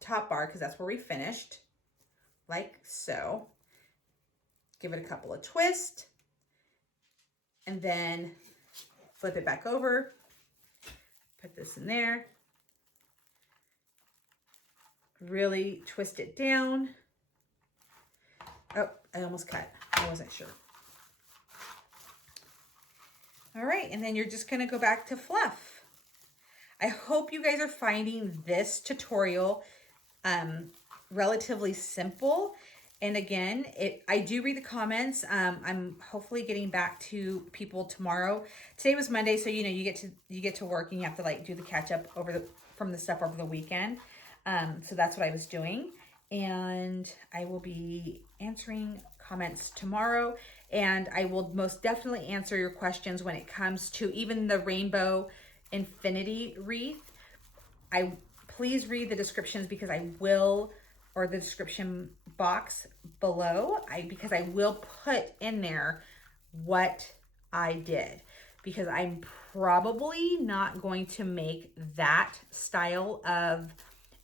top bar, because that's where we finished, like so. Give it a couple of twists, and then flip it back over. Put this in there. Really twist it down. Oh, I almost cut. I wasn't sure. All right, and then you're just gonna go back to fluff. I hope you guys are finding this tutorial relatively simple. And again, I do read the comments. I'm hopefully getting back to people tomorrow. Today was Monday, so you know you get to work and you have to like do the catch up from the stuff over the weekend. So that's what I was doing, and I will be answering comments tomorrow, and I will most definitely answer your questions when it comes to even the Rainbow Infinity Wreath. Please read the descriptions, because I will, or the description box below, because I will put in there what I did, because I'm probably not going to make that style of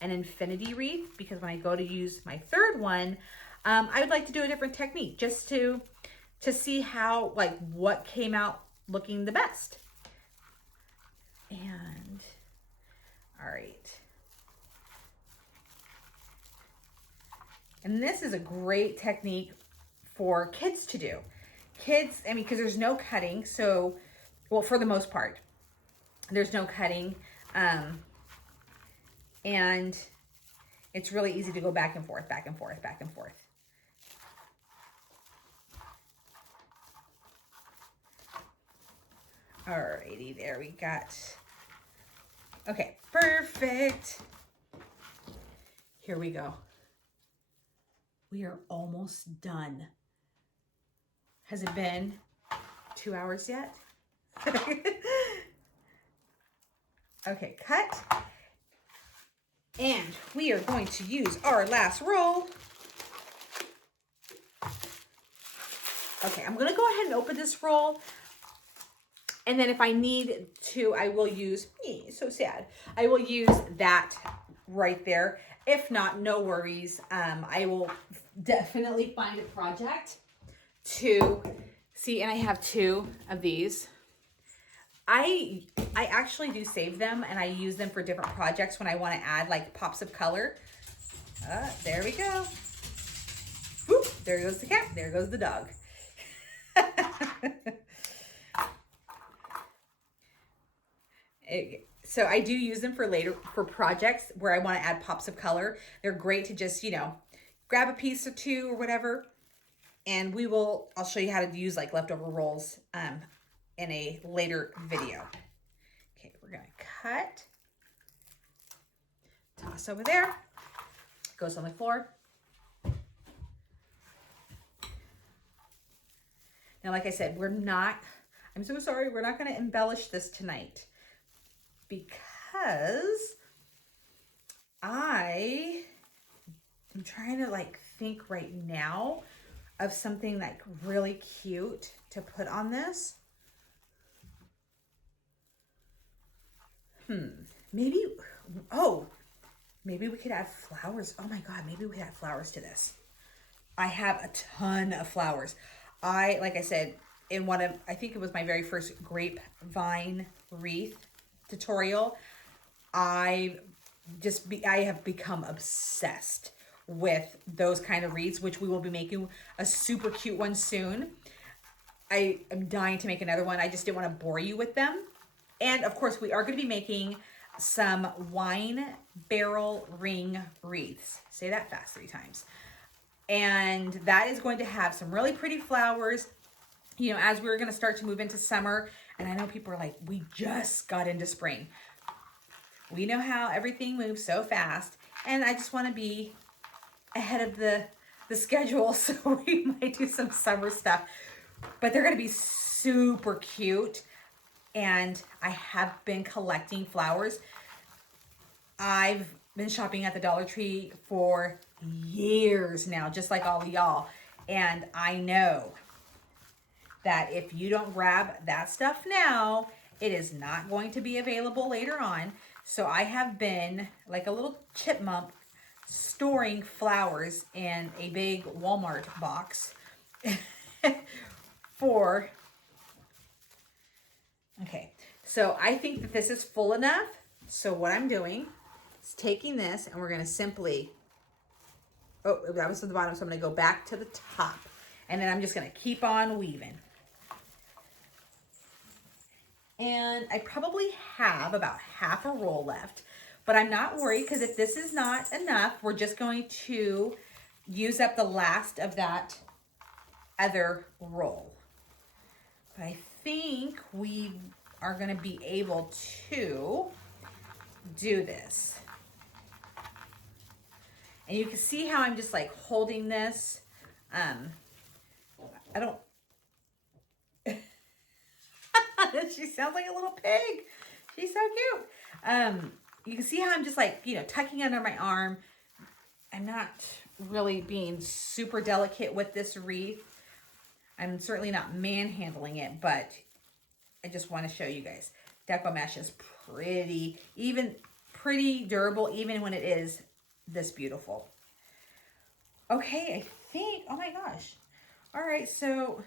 an infinity wreath, because when I go to use my third one, I would like to do a different technique just to see how, like, what came out looking the best. And all right. And this is a great technique for kids to do. Kids, I mean, because there's no cutting, so, well, for the most part, there's no cutting, and it's really easy to go back and forth, back and forth, back and forth. Alrighty, there we got, okay, perfect. Here we go. We are almost done. Has it been 2 hours yet? Okay, cut. And we are going to use our last roll. Okay, I'm gonna go ahead and open this roll. And then if I need to, I will use, so sad. I will use that right there. If not, no worries. I will definitely find a project to see, and I have 2 of these. I actually do save them, and I use them for different projects when I want to add like pops of color. There we go. Whoop, there goes the cat. There goes the dog. So I do use them for later, for projects where I want to add pops of color. They're great to just, you know, grab a piece or 2 or whatever. And I'll show you how to use like leftover rolls in a later video. Okay, we're gonna cut. Toss over there. Goes on the floor. Now, like I said, I'm so sorry, we're not gonna embellish this tonight, because I am trying to like think right now of something like really cute to put on this. Maybe we could add flowers. Oh my God, maybe we could add flowers to this. I have a ton of flowers. Like I said, in one of, I think it was my very first grapevine wreath tutorial, I have become obsessed with those kind of wreaths, which we will be making a super cute one soon. I am dying to make another one. I just didn't want to bore you with them. And of course, we are going to be making some wine barrel ring wreaths. Say that fast 3 times. And that is going to have some really pretty flowers, you know, as we're going to start to move into summer. And I know people are like, we just got into spring. We know how everything moves so fast. And I just want to be ahead of the schedule. So we might do some summer stuff. But they're going to be super cute. And I have been collecting flowers. I've been shopping at the Dollar Tree for years now, just like all of y'all. And I know that if you don't grab that stuff now, it is not going to be available later on. So I have been like a little chipmunk storing flowers in a big Walmart box for... Okay, so I think that this is full enough. So what I'm doing is taking this, and we're going to simply, oh, that was at the bottom, so I'm going to go back to the top. And then I'm just going to keep on weaving. And I probably have about half a roll left, but I'm not worried, because if this is not enough, we're just going to use up the last of that other roll. But I think we are going to be able to do this. And you can see how I'm just like holding this. I don't... She sounds like a little pig. She's so cute. You can see how I'm just like, you know, tucking under my arm. I'm not really being super delicate with this wreath. I'm certainly not manhandling it, but I just want to show you guys. Deco mesh is pretty durable, even when it is this beautiful. Okay, I think, oh my gosh. All right, so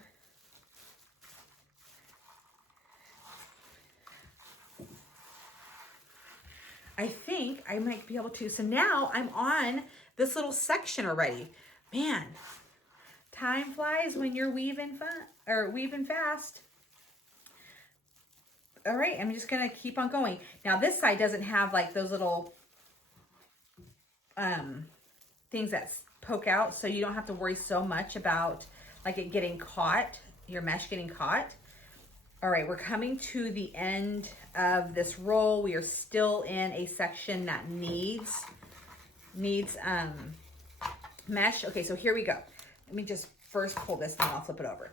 I think I might be able to. So now I'm on this little section already. Man, time flies when you're weaving fast. All right, I'm just gonna keep on going. Now this side doesn't have like those little things that poke out, so you don't have to worry so much about like it getting caught, your mesh getting caught. All right, we're coming to the end of this roll. We are still in a section that needs mesh. Okay, so here we go. Let me just first pull this and I'll flip it over.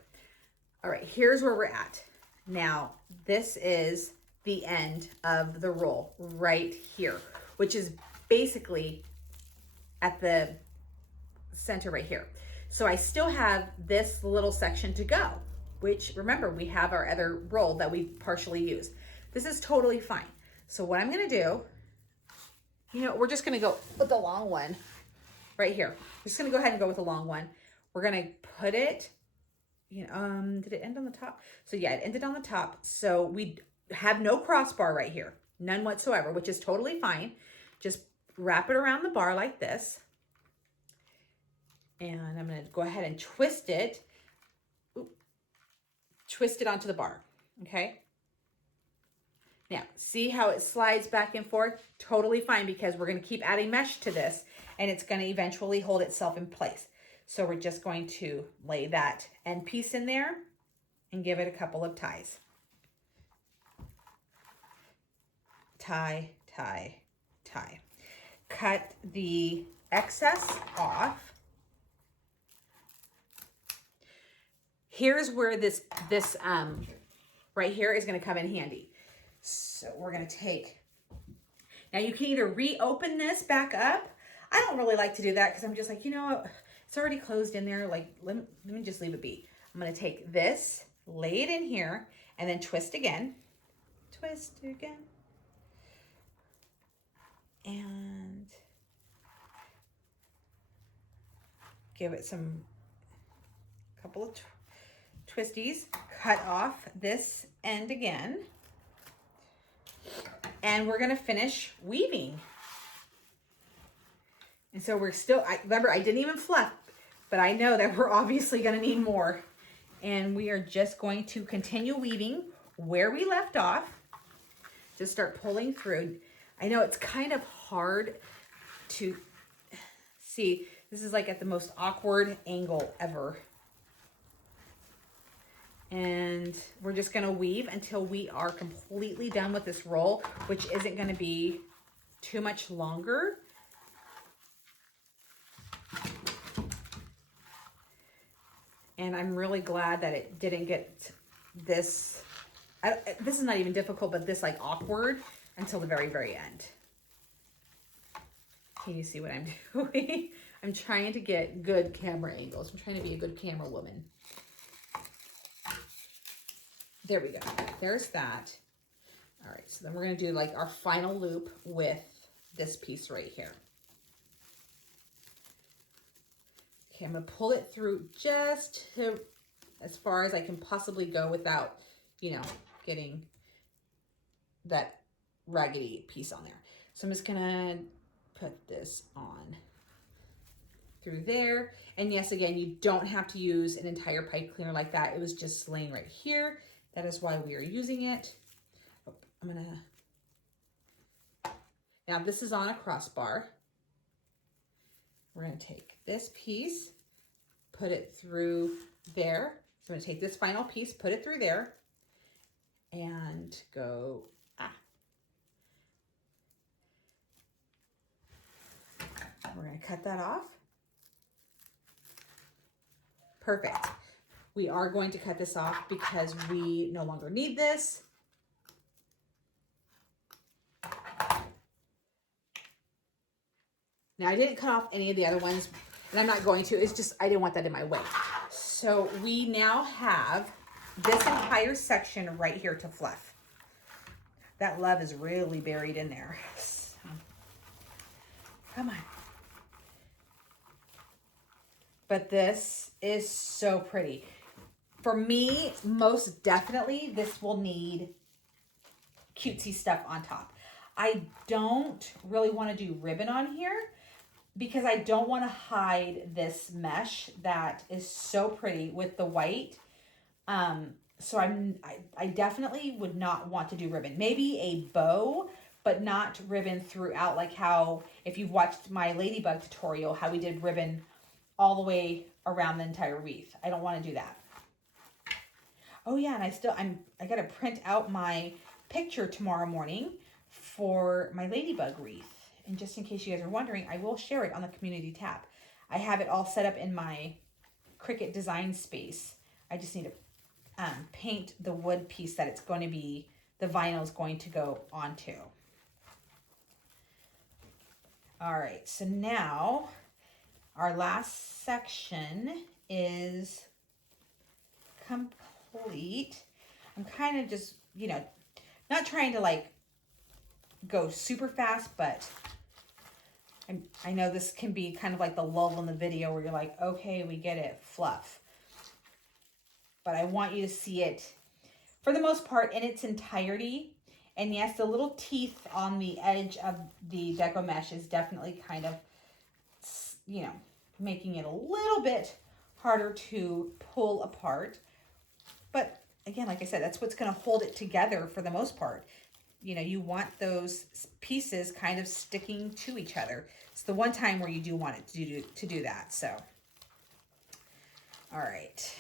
All right, here's where we're at. Now, this is the end of the roll right here, which is basically at the center right here. So I still have this little section to go, which remember, we have our other roll that we partially used. This is totally fine. So what I'm gonna do, we're just gonna go with the long one right here. We're just gonna go ahead and go with the long one. We're gonna put it, did it end on the top? So yeah, it ended on the top. So we have no crossbar right here, none whatsoever, which is totally fine. Just wrap it around the bar like this. And I'm gonna go ahead and twist it. Twist it onto the bar, okay? Now, see how it slides back and forth? Totally fine, because we're gonna keep adding mesh to this and it's gonna eventually hold itself in place. So we're just going to lay that end piece in there and give it a couple of ties. Tie, tie, tie. Cut the excess off. Here's where this right here is going to come in handy. So we're going to take, now you can either reopen this back up. I don't really like to do that because I'm just like, it's already closed in there. Like, let me just leave it be. I'm going to take this, lay it in here, and then twist again. Twist again. And give it couple of twisties. Cut off this end again. And we're going to finish weaving. And so we're still, remember, I didn't even fluff, but I know that we're obviously going to need more. And we are just going to continue weaving where we left off. Just start pulling through. I know it's kind of hard to see. This is like at the most awkward angle ever. And we're just gonna weave until we are completely done with this roll, which isn't gonna be too much longer. And I'm really glad that it didn't get this, this is not even difficult, but this like awkward until the very, very end. Can you see what I'm doing? I'm trying to get good camera angles. I'm trying to be a good camera woman. There we go. There's that. All right, so then we're gonna do like our final loop with this piece right here. Okay, I'm gonna pull it through just to as far as I can possibly go without, getting that raggedy piece on there. So I'm just gonna put this on through there. And yes, again, you don't have to use an entire pipe cleaner like that. It was just laying right here. That is why we are using it. Oh, now this is on a crossbar. We're gonna take this piece, put it through there. So I'm gonna take this final piece, put it through there, and go, We're gonna cut that off. Perfect. We are going to cut this off because we no longer need this. Now I didn't cut off any of the other ones, and I'm not going to. It's just I didn't want that in my way. So we now have this entire section right here to fluff. That love is really buried in there. So, come on. But this is so pretty. For me, most definitely, this will need cutesy stuff on top. I don't really want to do ribbon on here because I don't want to hide this mesh that is so pretty with the white. So I definitely would not want to do ribbon. Maybe a bow, but not ribbon throughout, like how, if you've watched my ladybug tutorial, how we did ribbon all the way around the entire wreath. I don't want to do that. Oh yeah, and I got to print out my picture tomorrow morning for my ladybug wreath. And just in case you guys are wondering, I will share it on the community tab. I have it all set up in my Cricut design space. I just need to paint the wood piece that it's going to be, the vinyl is going to go onto. All right, so now our last section is complete. I'm kind of just, you know, not trying to like go super fast, but I know this can be kind of like the lull in the video where you're like, okay, we get it, fluff. But I want you to see it for the most part in its entirety. And yes, the little teeth on the edge of the Deco mesh is definitely kind of, you know, making it a little bit harder to pull apart. But again, like I said, that's what's going to hold it together for the most part. You know, you want those pieces kind of sticking to each other. It's the one time where you do want it to do that. So, all right.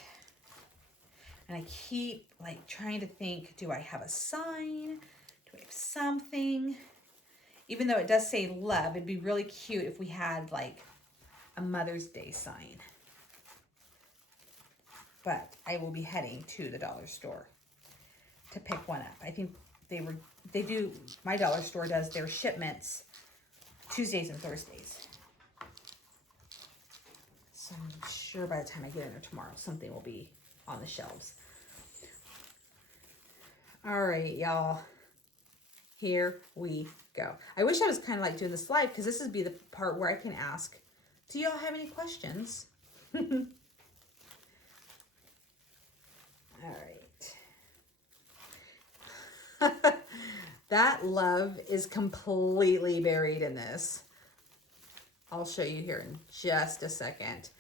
And I keep like trying to think, do I have a sign? Do I have something? Even though it does say love, it'd be really cute if we had like a Mother's Day sign. But I will be heading to the dollar store to pick one up. I think my dollar store does their shipments Tuesdays and Thursdays. So I'm sure by the time I get in there tomorrow, something will be on the shelves. All right, y'all. Here we go. I wish I was kind of like doing this live because this would be the part where I can ask, do y'all have any questions? All right. That love is completely buried in this. I'll show you here in just a second.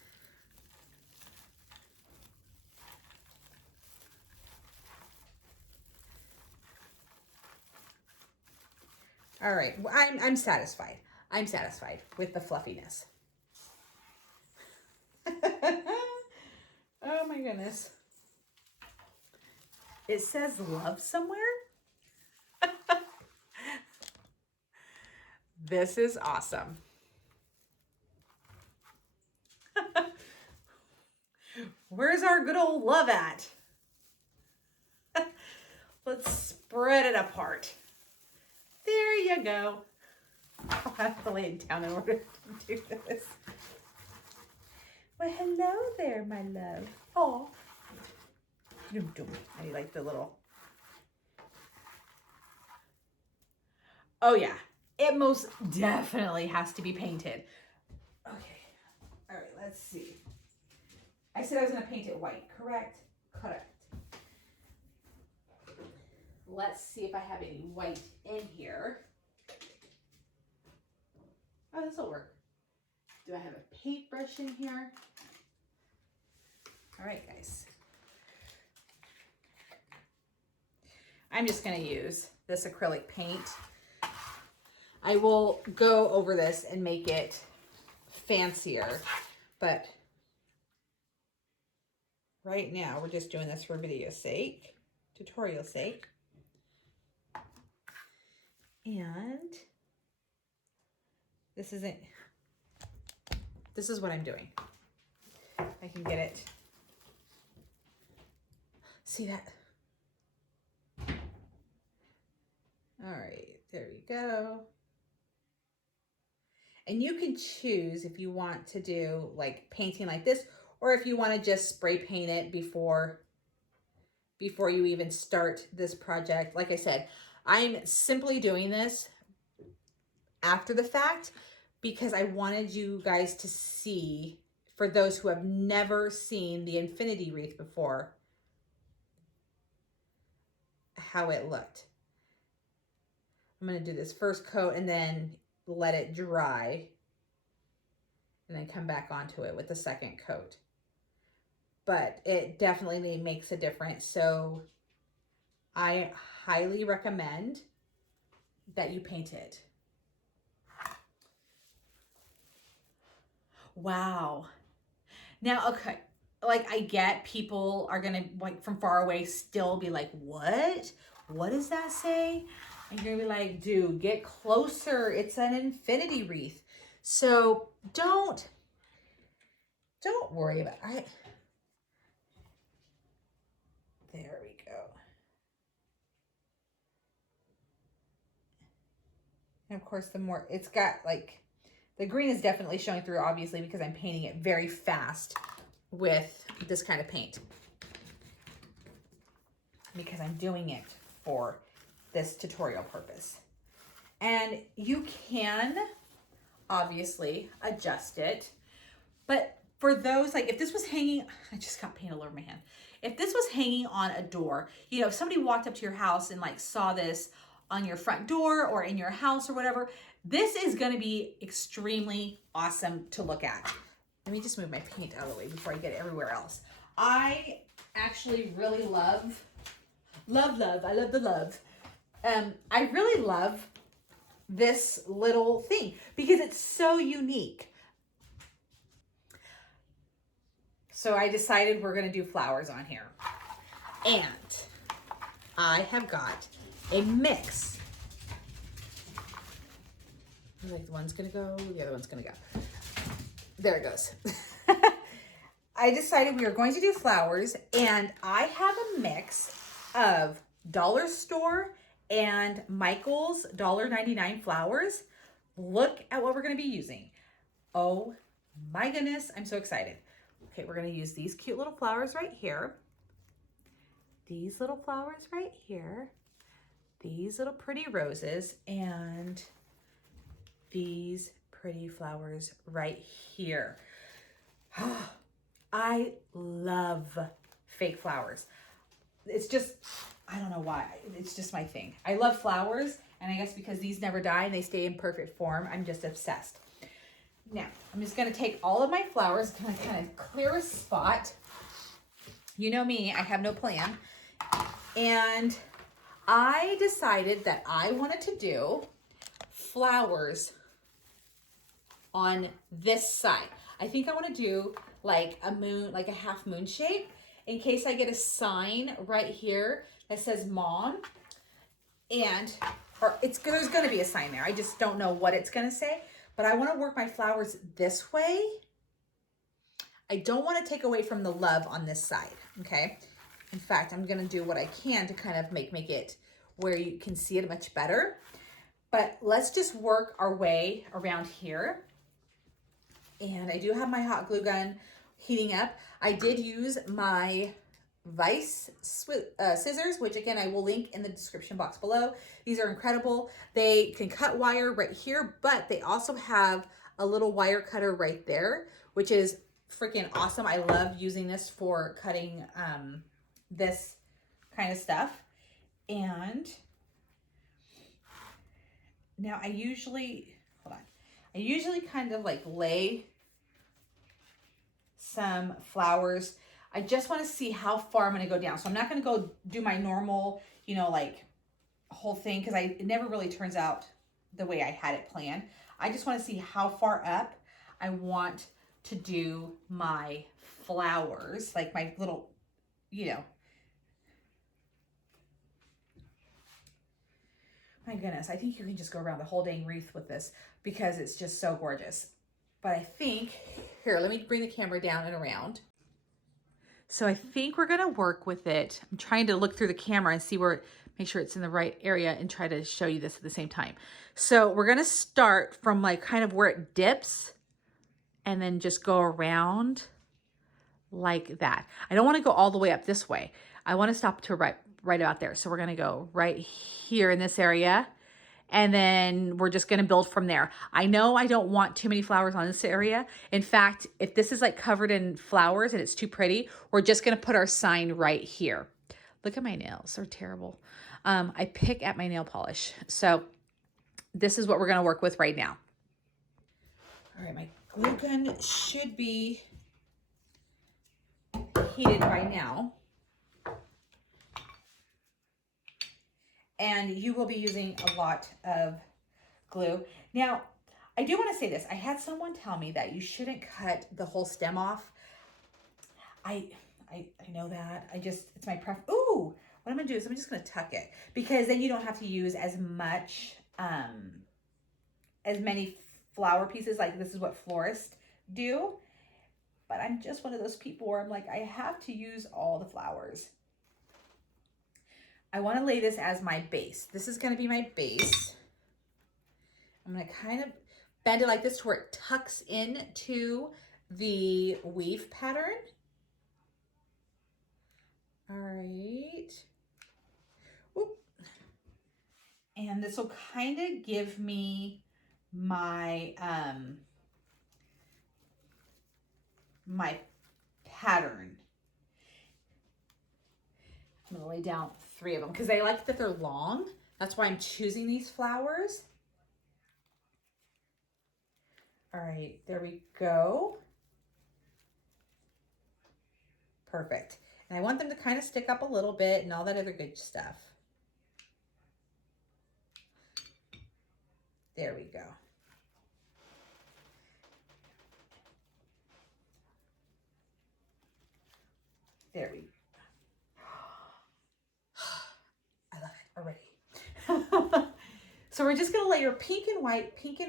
All right, I'm satisfied. I'm satisfied with the fluffiness. Oh my goodness. It says love somewhere. This is awesome. Where's our good old love at? Let's spread it apart. There you go. I'll have to lay it down in order to do this. Well, hello there, my love. Oh, I like the little. Oh yeah, it most definitely has to be painted. Okay, all right, let's see. I said I was gonna paint it white, correct? Correct. Let's see if I have any white in here. Oh, this will work. Do I have a paintbrush in here? All right, guys. I'm just gonna use this acrylic paint. I will go over this and make it fancier, but right now we're just doing this for video sake, tutorial sake. And this is what I'm doing. I can get it. See that? All right, there you go. And you can choose if you want to do like painting like this, or if you want to just spray paint it before you even start this project. Like I said, I'm simply doing this after the fact because I wanted you guys to see, for those who have never seen the infinity wreath before, how it looked. I'm going to do this first coat and then let it dry and then come back onto it with the second coat. But it definitely makes a difference. So I highly recommend that you paint it. Wow. Now, okay, like I get people are gonna, like, from far away still be like, what? What does that say? And you're gonna be like, dude, get closer. It's an infinity wreath. So don't worry about it. There we go. And of course, the more it's got, like, the green is definitely showing through, obviously, because I'm painting it very fast with this kind of paint. Because I'm doing it for this tutorial purpose. And you can obviously adjust it. But for those, like if this was hanging, I just got paint all over my hand. If this was hanging on a door, you know, if somebody walked up to your house and like saw this on your front door or in your house or whatever, this is going to be extremely awesome to look at. Let me just move my paint out of the way before I get it everywhere else. I actually really love, I love the love. I really love this little thing because it's so unique. So I decided we're going to do flowers on here. And I have got a mix. Like the one's going to go, the other one's going to go. There it goes. I decided we were going to do flowers, and I have a mix of dollar store and Michael's $1.99 flowers. Look at what we're going to be using. Oh my goodness, I'm so excited. Okay, we're going to use these cute little flowers right here. These little flowers right here. These little pretty roses, and these pretty flowers right here. I love fake flowers. It's just, I don't know why. It's just my thing. I love flowers, and I guess because these never die and they stay in perfect form, I'm just obsessed. Now, I'm just going to take all of my flowers, kind of clear a spot. You know me, I have no plan. And I decided that I wanted to do flowers on this side. I think I want to do like a moon, like a half moon shape, in case I get a sign right here that says mom. And, or there's going to be a sign there. I just don't know what it's going to say. But I want to work my flowers this way. I don't want to take away from the love on this side, okay? In fact, I'm going to do what I can to kind of make it where you can see it much better. But let's just work our way around here. And I do have my hot glue gun heating up. I did use my Vice scissors, which again, I will link in the description box below. These are incredible. They can cut wire right here, but they also have a little wire cutter right there, which is freaking awesome. I love using this for cutting this kind of stuff. And now I usually kind of like lay some flowers. I just want to see how far I'm going to go down. So I'm not going to go do my normal, you know, like whole thing, because it never really turns out the way I had it planned. I just want to see how far up I want to do my flowers, like my little, you know. My goodness, I think you can just go around the whole dang wreath with this because it's just so gorgeous. But I think, here, let me bring the camera down and around. So I think we're gonna work with it. I'm trying to look through the camera and see where, make sure it's in the right area and try to show you this at the same time. So we're gonna start from like kind of where it dips and then just go around like that. I don't want to go all the way up this way. I want to stop to right about there. So we're going to go right here in this area. And then we're just going to build from there. I know I don't want too many flowers on this area. In fact, if this is like covered in flowers and it's too pretty, we're just going to put our sign right here. Look at my nails. They're terrible. I pick at my nail polish. So this is what we're going to work with right now. All right, my glue gun should be heated by now. And you will be using a lot of glue. Now, I do want to say this. I had someone tell me that you shouldn't cut the whole stem off. I know that. It's my preference. Ooh, what I'm going to do is I'm just going to tuck it, because then you don't have to use as much, as many flower pieces. Like this is what florists do. But I'm just one of those people where I'm like, I have to use all the flowers. I want to lay this as my base. This is going to be my base. I'm going to kind of bend it like this to where it tucks into the weave pattern. All right. Whoop. And this will kind of give me my, my pattern. I'm going to lay down 3 of them because I like that they're long. That's why I'm choosing these flowers. All right, there we go. Perfect. And I want them to kind of stick up a little bit and all that other good stuff. There we go. There we go. I love it already. So we're just going to layer pink and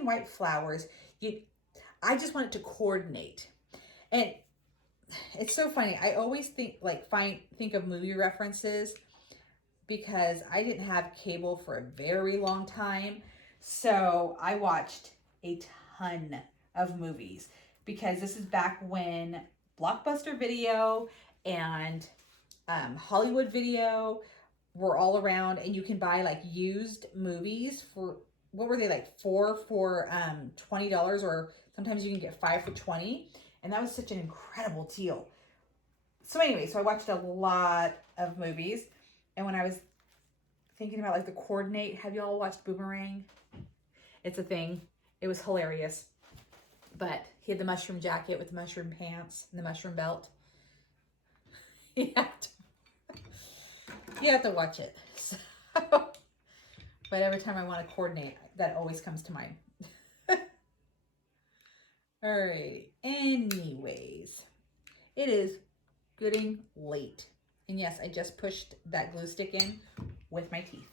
white flowers. I just want it to coordinate. And it's so funny. I always think of movie references because I didn't have cable for a very long time. So I watched a ton of movies because this is back when Blockbuster Video and Hollywood Video were all around, and you can buy like used movies for, what were they, like 4 for $20, or sometimes you can get 5 for $20, and that was such an incredible deal. So anyway, so I watched a lot of movies, and when I was thinking about like the coordinate, have y'all watched Boomerang? It's a thing. It was hilarious. But he had the mushroom jacket with the mushroom pants and the mushroom belt. You have to watch it. So, but every time I want to coordinate, that always comes to mind. All right. Anyways, it is getting late. And yes, I just pushed that glue stick in with my teeth.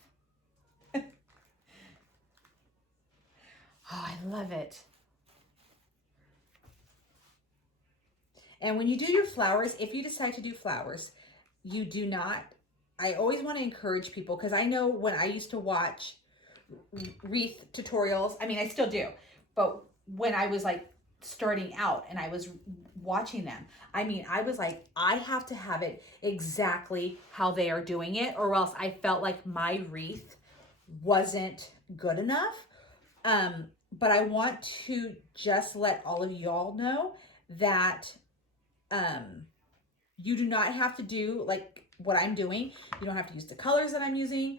Oh, I love it. And when you do your flowers, if you decide to do flowers, you do not, I always want to encourage people, because I know when I used to watch wreath tutorials, I mean, I still do, but when I was like starting out and I was watching them, I mean, I was like, I have to have it exactly how they are doing it, or else I felt like my wreath wasn't good enough. But I want to just let all of y'all know that you do not have to do like what I'm doing. You don't have to use the colors that I'm using.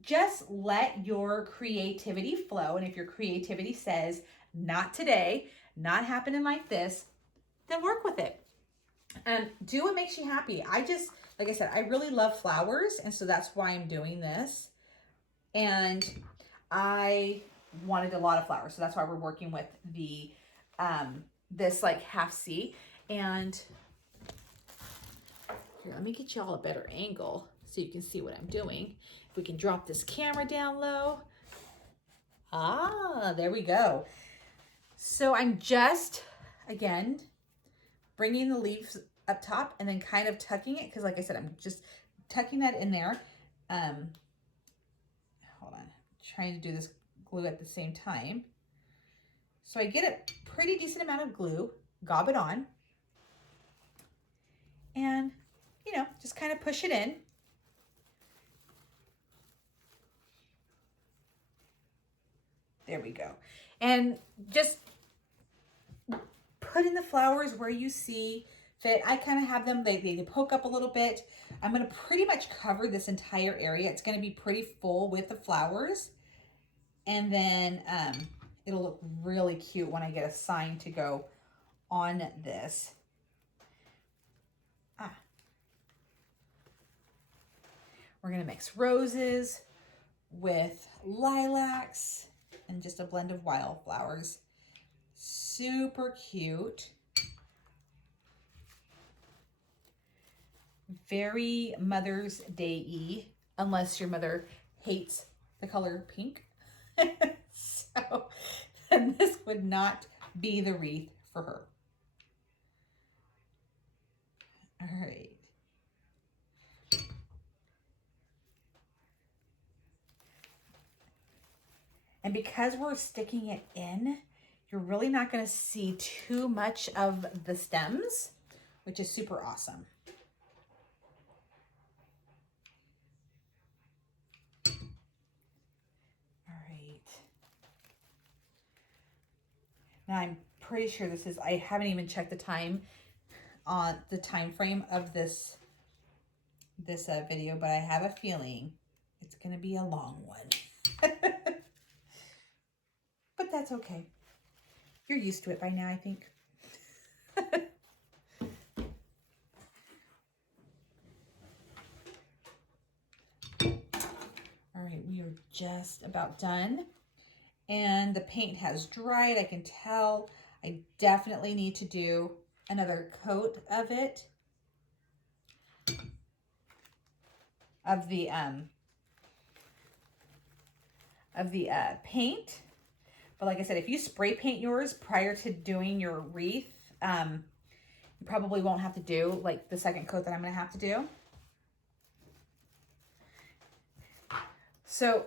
Just let your creativity flow. And if your creativity says, not today, not happening like this, then work with it. Do what makes you happy. Like I said, I really love flowers. And so that's why I'm doing this. And I wanted a lot of flowers. So that's why we're working with the, this like half C. And here, let me get y'all a better angle so you can see what I'm doing. If we can drop this camera down low. Ah, there we go. So I'm just, again, bringing the leaves up top and then kind of tucking it, because like I said, I'm just tucking that in there. Hold on, trying to do this glue at the same time. So I get a pretty decent amount of glue, gob it on. and, you know, just kind of push it in. There we go. And just put in the flowers where you see fit. I kind of have them, they poke up a little bit. I'm going to pretty much cover this entire area. It's going to be pretty full with the flowers. And then it'll look really cute when I get a sign to go on this. We're going to mix roses with lilacs and just a blend of wildflowers. Super cute. Very Mother's Day-y, unless your mother hates the color pink. So then this would not be the wreath for her. All right. And because we're sticking it in, you're really not going to see too much of the stems, which is super awesome. All right. Now I'm pretty sure this is, I haven't even checked the time on the time frame of this video, but I have a feeling it's going to be a long one. But that's okay. You're used to it by now, I think. All right, we are just about done. And the paint has dried, I can tell. I definitely need to do another coat of it. Of the paint. But like I said, if you spray paint yours prior to doing your wreath, you probably won't have to do like the second coat that I'm going to have to do. So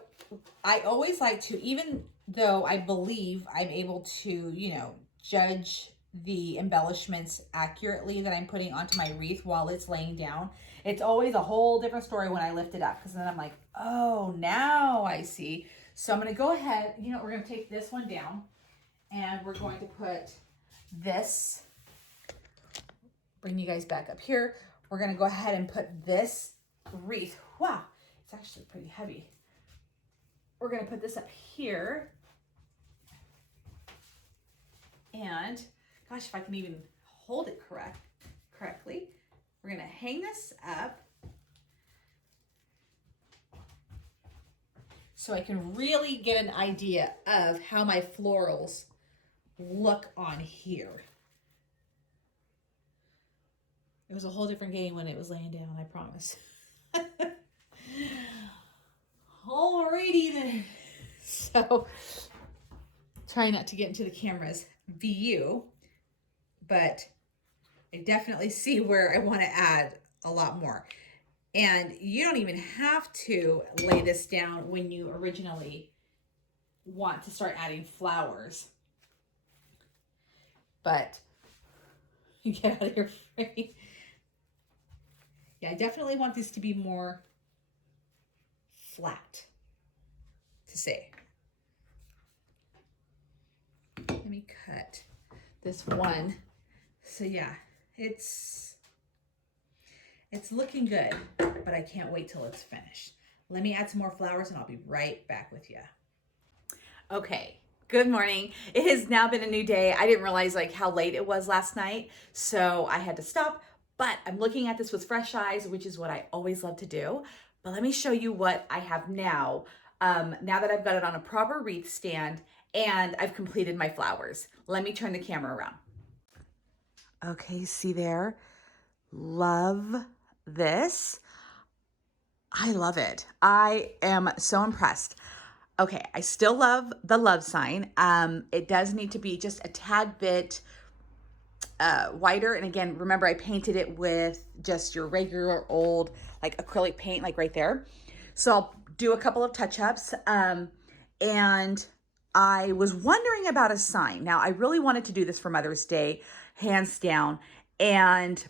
I always like to, even though I believe I'm able to, you know, judge the embellishments accurately that I'm putting onto my wreath while it's laying down, it's always a whole different story when I lift it up, because then I'm like, oh, now I see. So I'm going to go ahead, you know, we're going to take this one down and we're going to put this, bring you guys back up here. We're going to go ahead and put this wreath. Wow, it's actually pretty heavy. We're going to put this up here. And gosh, if I can even hold it correctly, we're going to hang this up so I can really get an idea of how my florals look on here. It was a whole different game when it was laying down, I promise. Alrighty then. So, try not to get into the camera's view, but I definitely see where I want to add a lot more. And you don't even have to lay this down when you originally want to start adding flowers. But, get out of your frame. Yeah, I definitely want this to be more flat, to say. Let me cut this one. So yeah, it's looking good, but I can't wait till it's finished. Let me add some more flowers and I'll be right back with you. Okay, good morning. It has now been a new day. I didn't realize like how late it was last night, so I had to stop, but I'm looking at this with fresh eyes, which is what I always love to do. But let me show you what I have now, now that I've got it on a proper wreath stand and I've completed my flowers. Let me turn the camera around. Okay, see there? Love this. I love it. I am so impressed. Okay, I still love the love sign. It does need to be just a tad bit wider. And again, remember I painted it with just your regular old like acrylic paint, like right there. So I'll do a couple of touch-ups. And I was wondering about a sign. Now I really wanted to do this for Mother's Day, hands down. And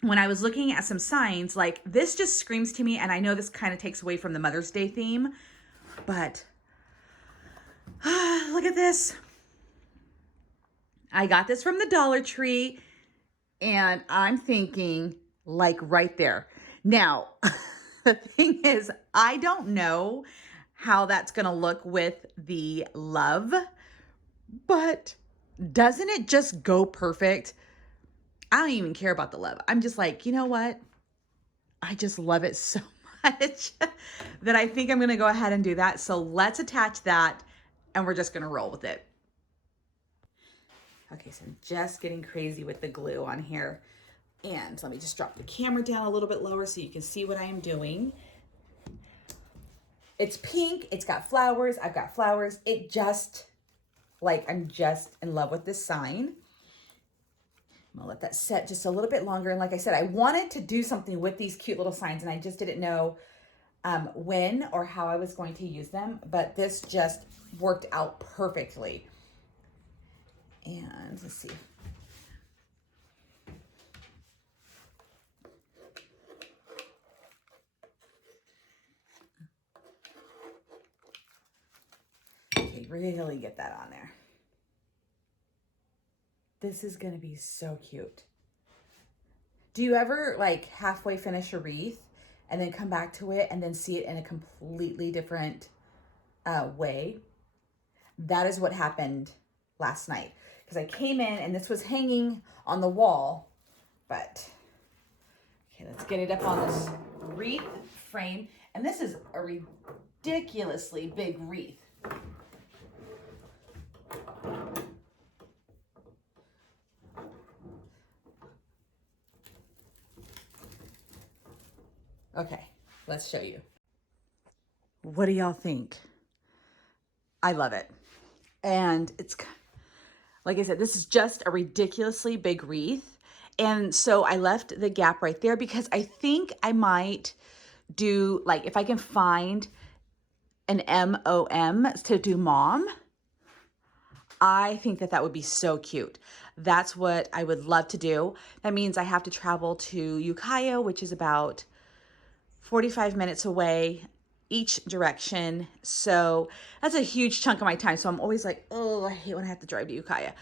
when I was looking at some signs, like this just screams to me, and I know this kind of takes away from the Mother's Day theme, but look at this. I got this from the Dollar Tree, and I'm thinking like right there. Now, the thing is, I don't know how that's gonna look with the love, but doesn't it just go perfect? I don't even care about the love. I'm just like, you know what? I just love it so much that I think I'm gonna go ahead and do that. So let's attach that, and we're just gonna roll with it. Okay, so I'm just getting crazy with the glue on here. And let me just drop the camera down a little bit lower so you can see what I am doing. It's pink, it's got flowers, I've got flowers. It just, like, I'm just in love with this sign. I'm gonna let that set just a little bit longer. And like I said, I wanted to do something with these cute little signs, and I just didn't know when or how I was going to use them, but this just worked out perfectly. And let's see. Okay, really get that on there. This is gonna be so cute. Do you ever like halfway finish a wreath and then come back to it and then see it in a completely different way? That is what happened last night, because I came in and this was hanging on the wall, but okay, let's get it up on this wreath frame. And this is a ridiculously big wreath. Okay, let's show you. What do y'all think? I love it. And it's, like I said, this is just a ridiculously big wreath. And so I left the gap right there because I think I might do, like, if I can find an MOM to do mom, I think that that would be so cute. That's what I would love to do. That means I have to travel to Ukiah, which is about 45 minutes away each direction. So that's a huge chunk of my time. So I'm always like, oh, I hate when I have to drive to Ukiah.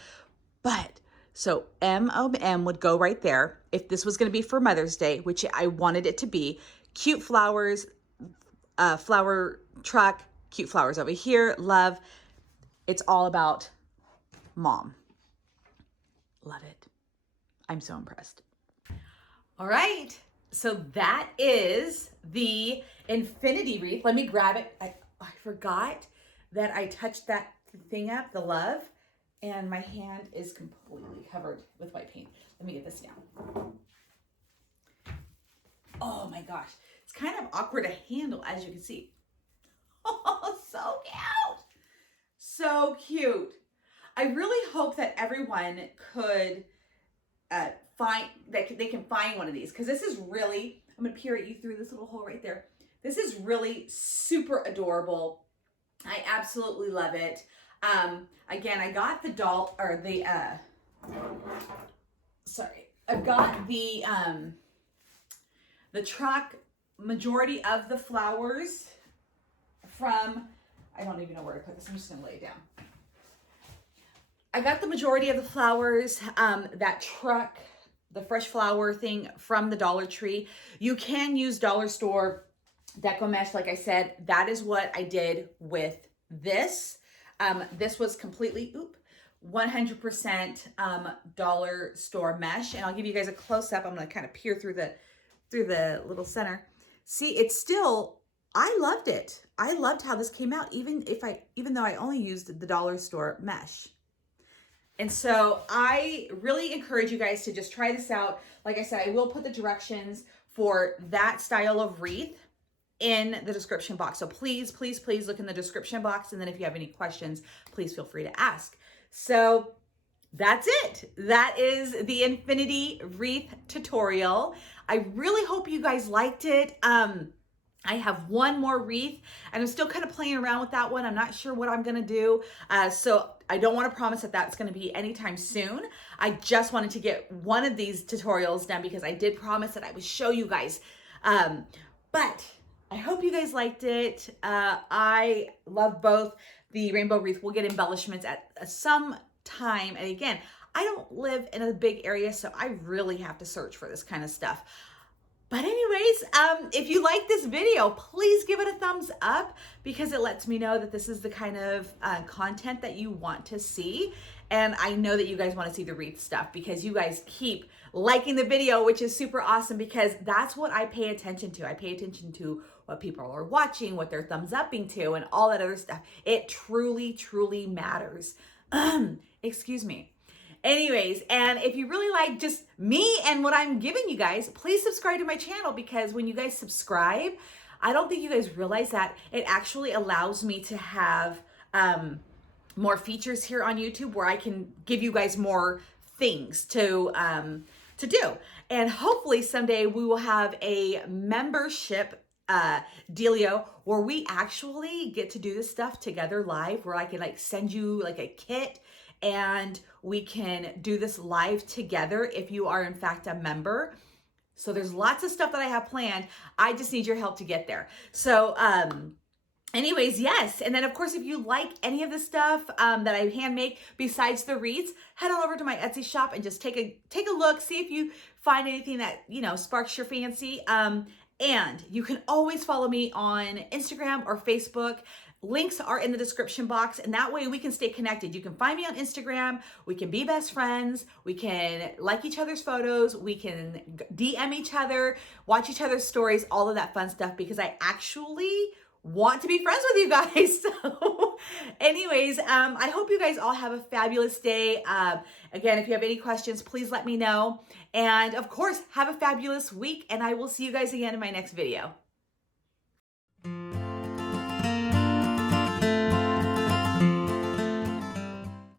But so MOM would go right there. If this was going to be for Mother's Day, which I wanted it to be, cute flowers, flower truck, cute flowers over here, love. It's all about mom. Love it. I'm so impressed. All right. So that is the infinity wreath. Let me grab it. I forgot that I touched that thing up, the love, and my hand is completely covered with white paint. Let me get this down. Oh my gosh. It's kind of awkward to handle, as you can see. Oh, so cute. So cute. I really hope that everyone could they can find one of these, because this is really, I'm gonna peer at you through this little hole right there. This is really super adorable. I absolutely love it. Again, I got the doll, or the I've got the truck, majority of the flowers from, I don't even know where to put this, I'm just gonna lay it down. I got the majority of the flowers, that truck, the fresh flower thing from the Dollar Tree. You can use dollar store Deco mesh, like I said. That is what I did with this. This was completely, 100% dollar store mesh. And I'll give you guys a close up. I'm gonna kind of peer through the little center. See, it's still, I loved it. I loved how this came out, even though I only used the dollar store mesh. And so I really encourage you guys to just try this out. Like I said, I will put the directions for that style of wreath in the description box. So please, please, please look in the description box. And then if you have any questions, please feel free to ask. So that's it. That is the infinity wreath tutorial. I really hope you guys liked it. I have one more wreath and I'm still kind of playing around with that one. I'm not sure what I'm going to do. So I don't want to promise that that's going to be anytime soon. I just wanted to get one of these tutorials done because I did promise that I would show you guys. But I hope you guys liked it. I love both. The rainbow wreath will get embellishments at some time. And again, I don't live in a big area, so I really have to search for this kind of stuff. But anyways, if you like this video, please give it a thumbs up because it lets me know that this is the kind of content that you want to see. And I know that you guys want to see the wreath stuff because you guys keep liking the video, which is super awesome because that's what I pay attention to. I pay attention to what people are watching, what they're thumbs upping to, and all that other stuff. It truly, truly matters. Excuse me. Anyways, and if you really like just me and what I'm giving you guys, please subscribe to my channel because when you guys subscribe, I don't think you guys realize that it actually allows me to have more features here on YouTube where I can give you guys more things to do. And hopefully someday we will have a membership dealio where we actually get to do this stuff together live, where I can like send you like a kit and we can do this live together if you are in fact a member. So there's lots of stuff that I have planned. I just need your help to get there. So anyways, yes. And then of course, if you like any of the stuff that I hand make besides the wreaths, head on over to my Etsy shop and just take a look, see if you find anything that, you know, sparks your fancy. And you can always follow me on Instagram or Facebook. Links are in the description box, and that way we can stay connected. You can find me on Instagram. We can be best friends. We can like each other's photos. We can DM each other, watch each other's stories, all of that fun stuff, because I actually want to be friends with you guys. So anyways, I hope you guys all have a fabulous day. Again, if you have any questions, please let me know. And of course, have a fabulous week, and I will see you guys again in my next video.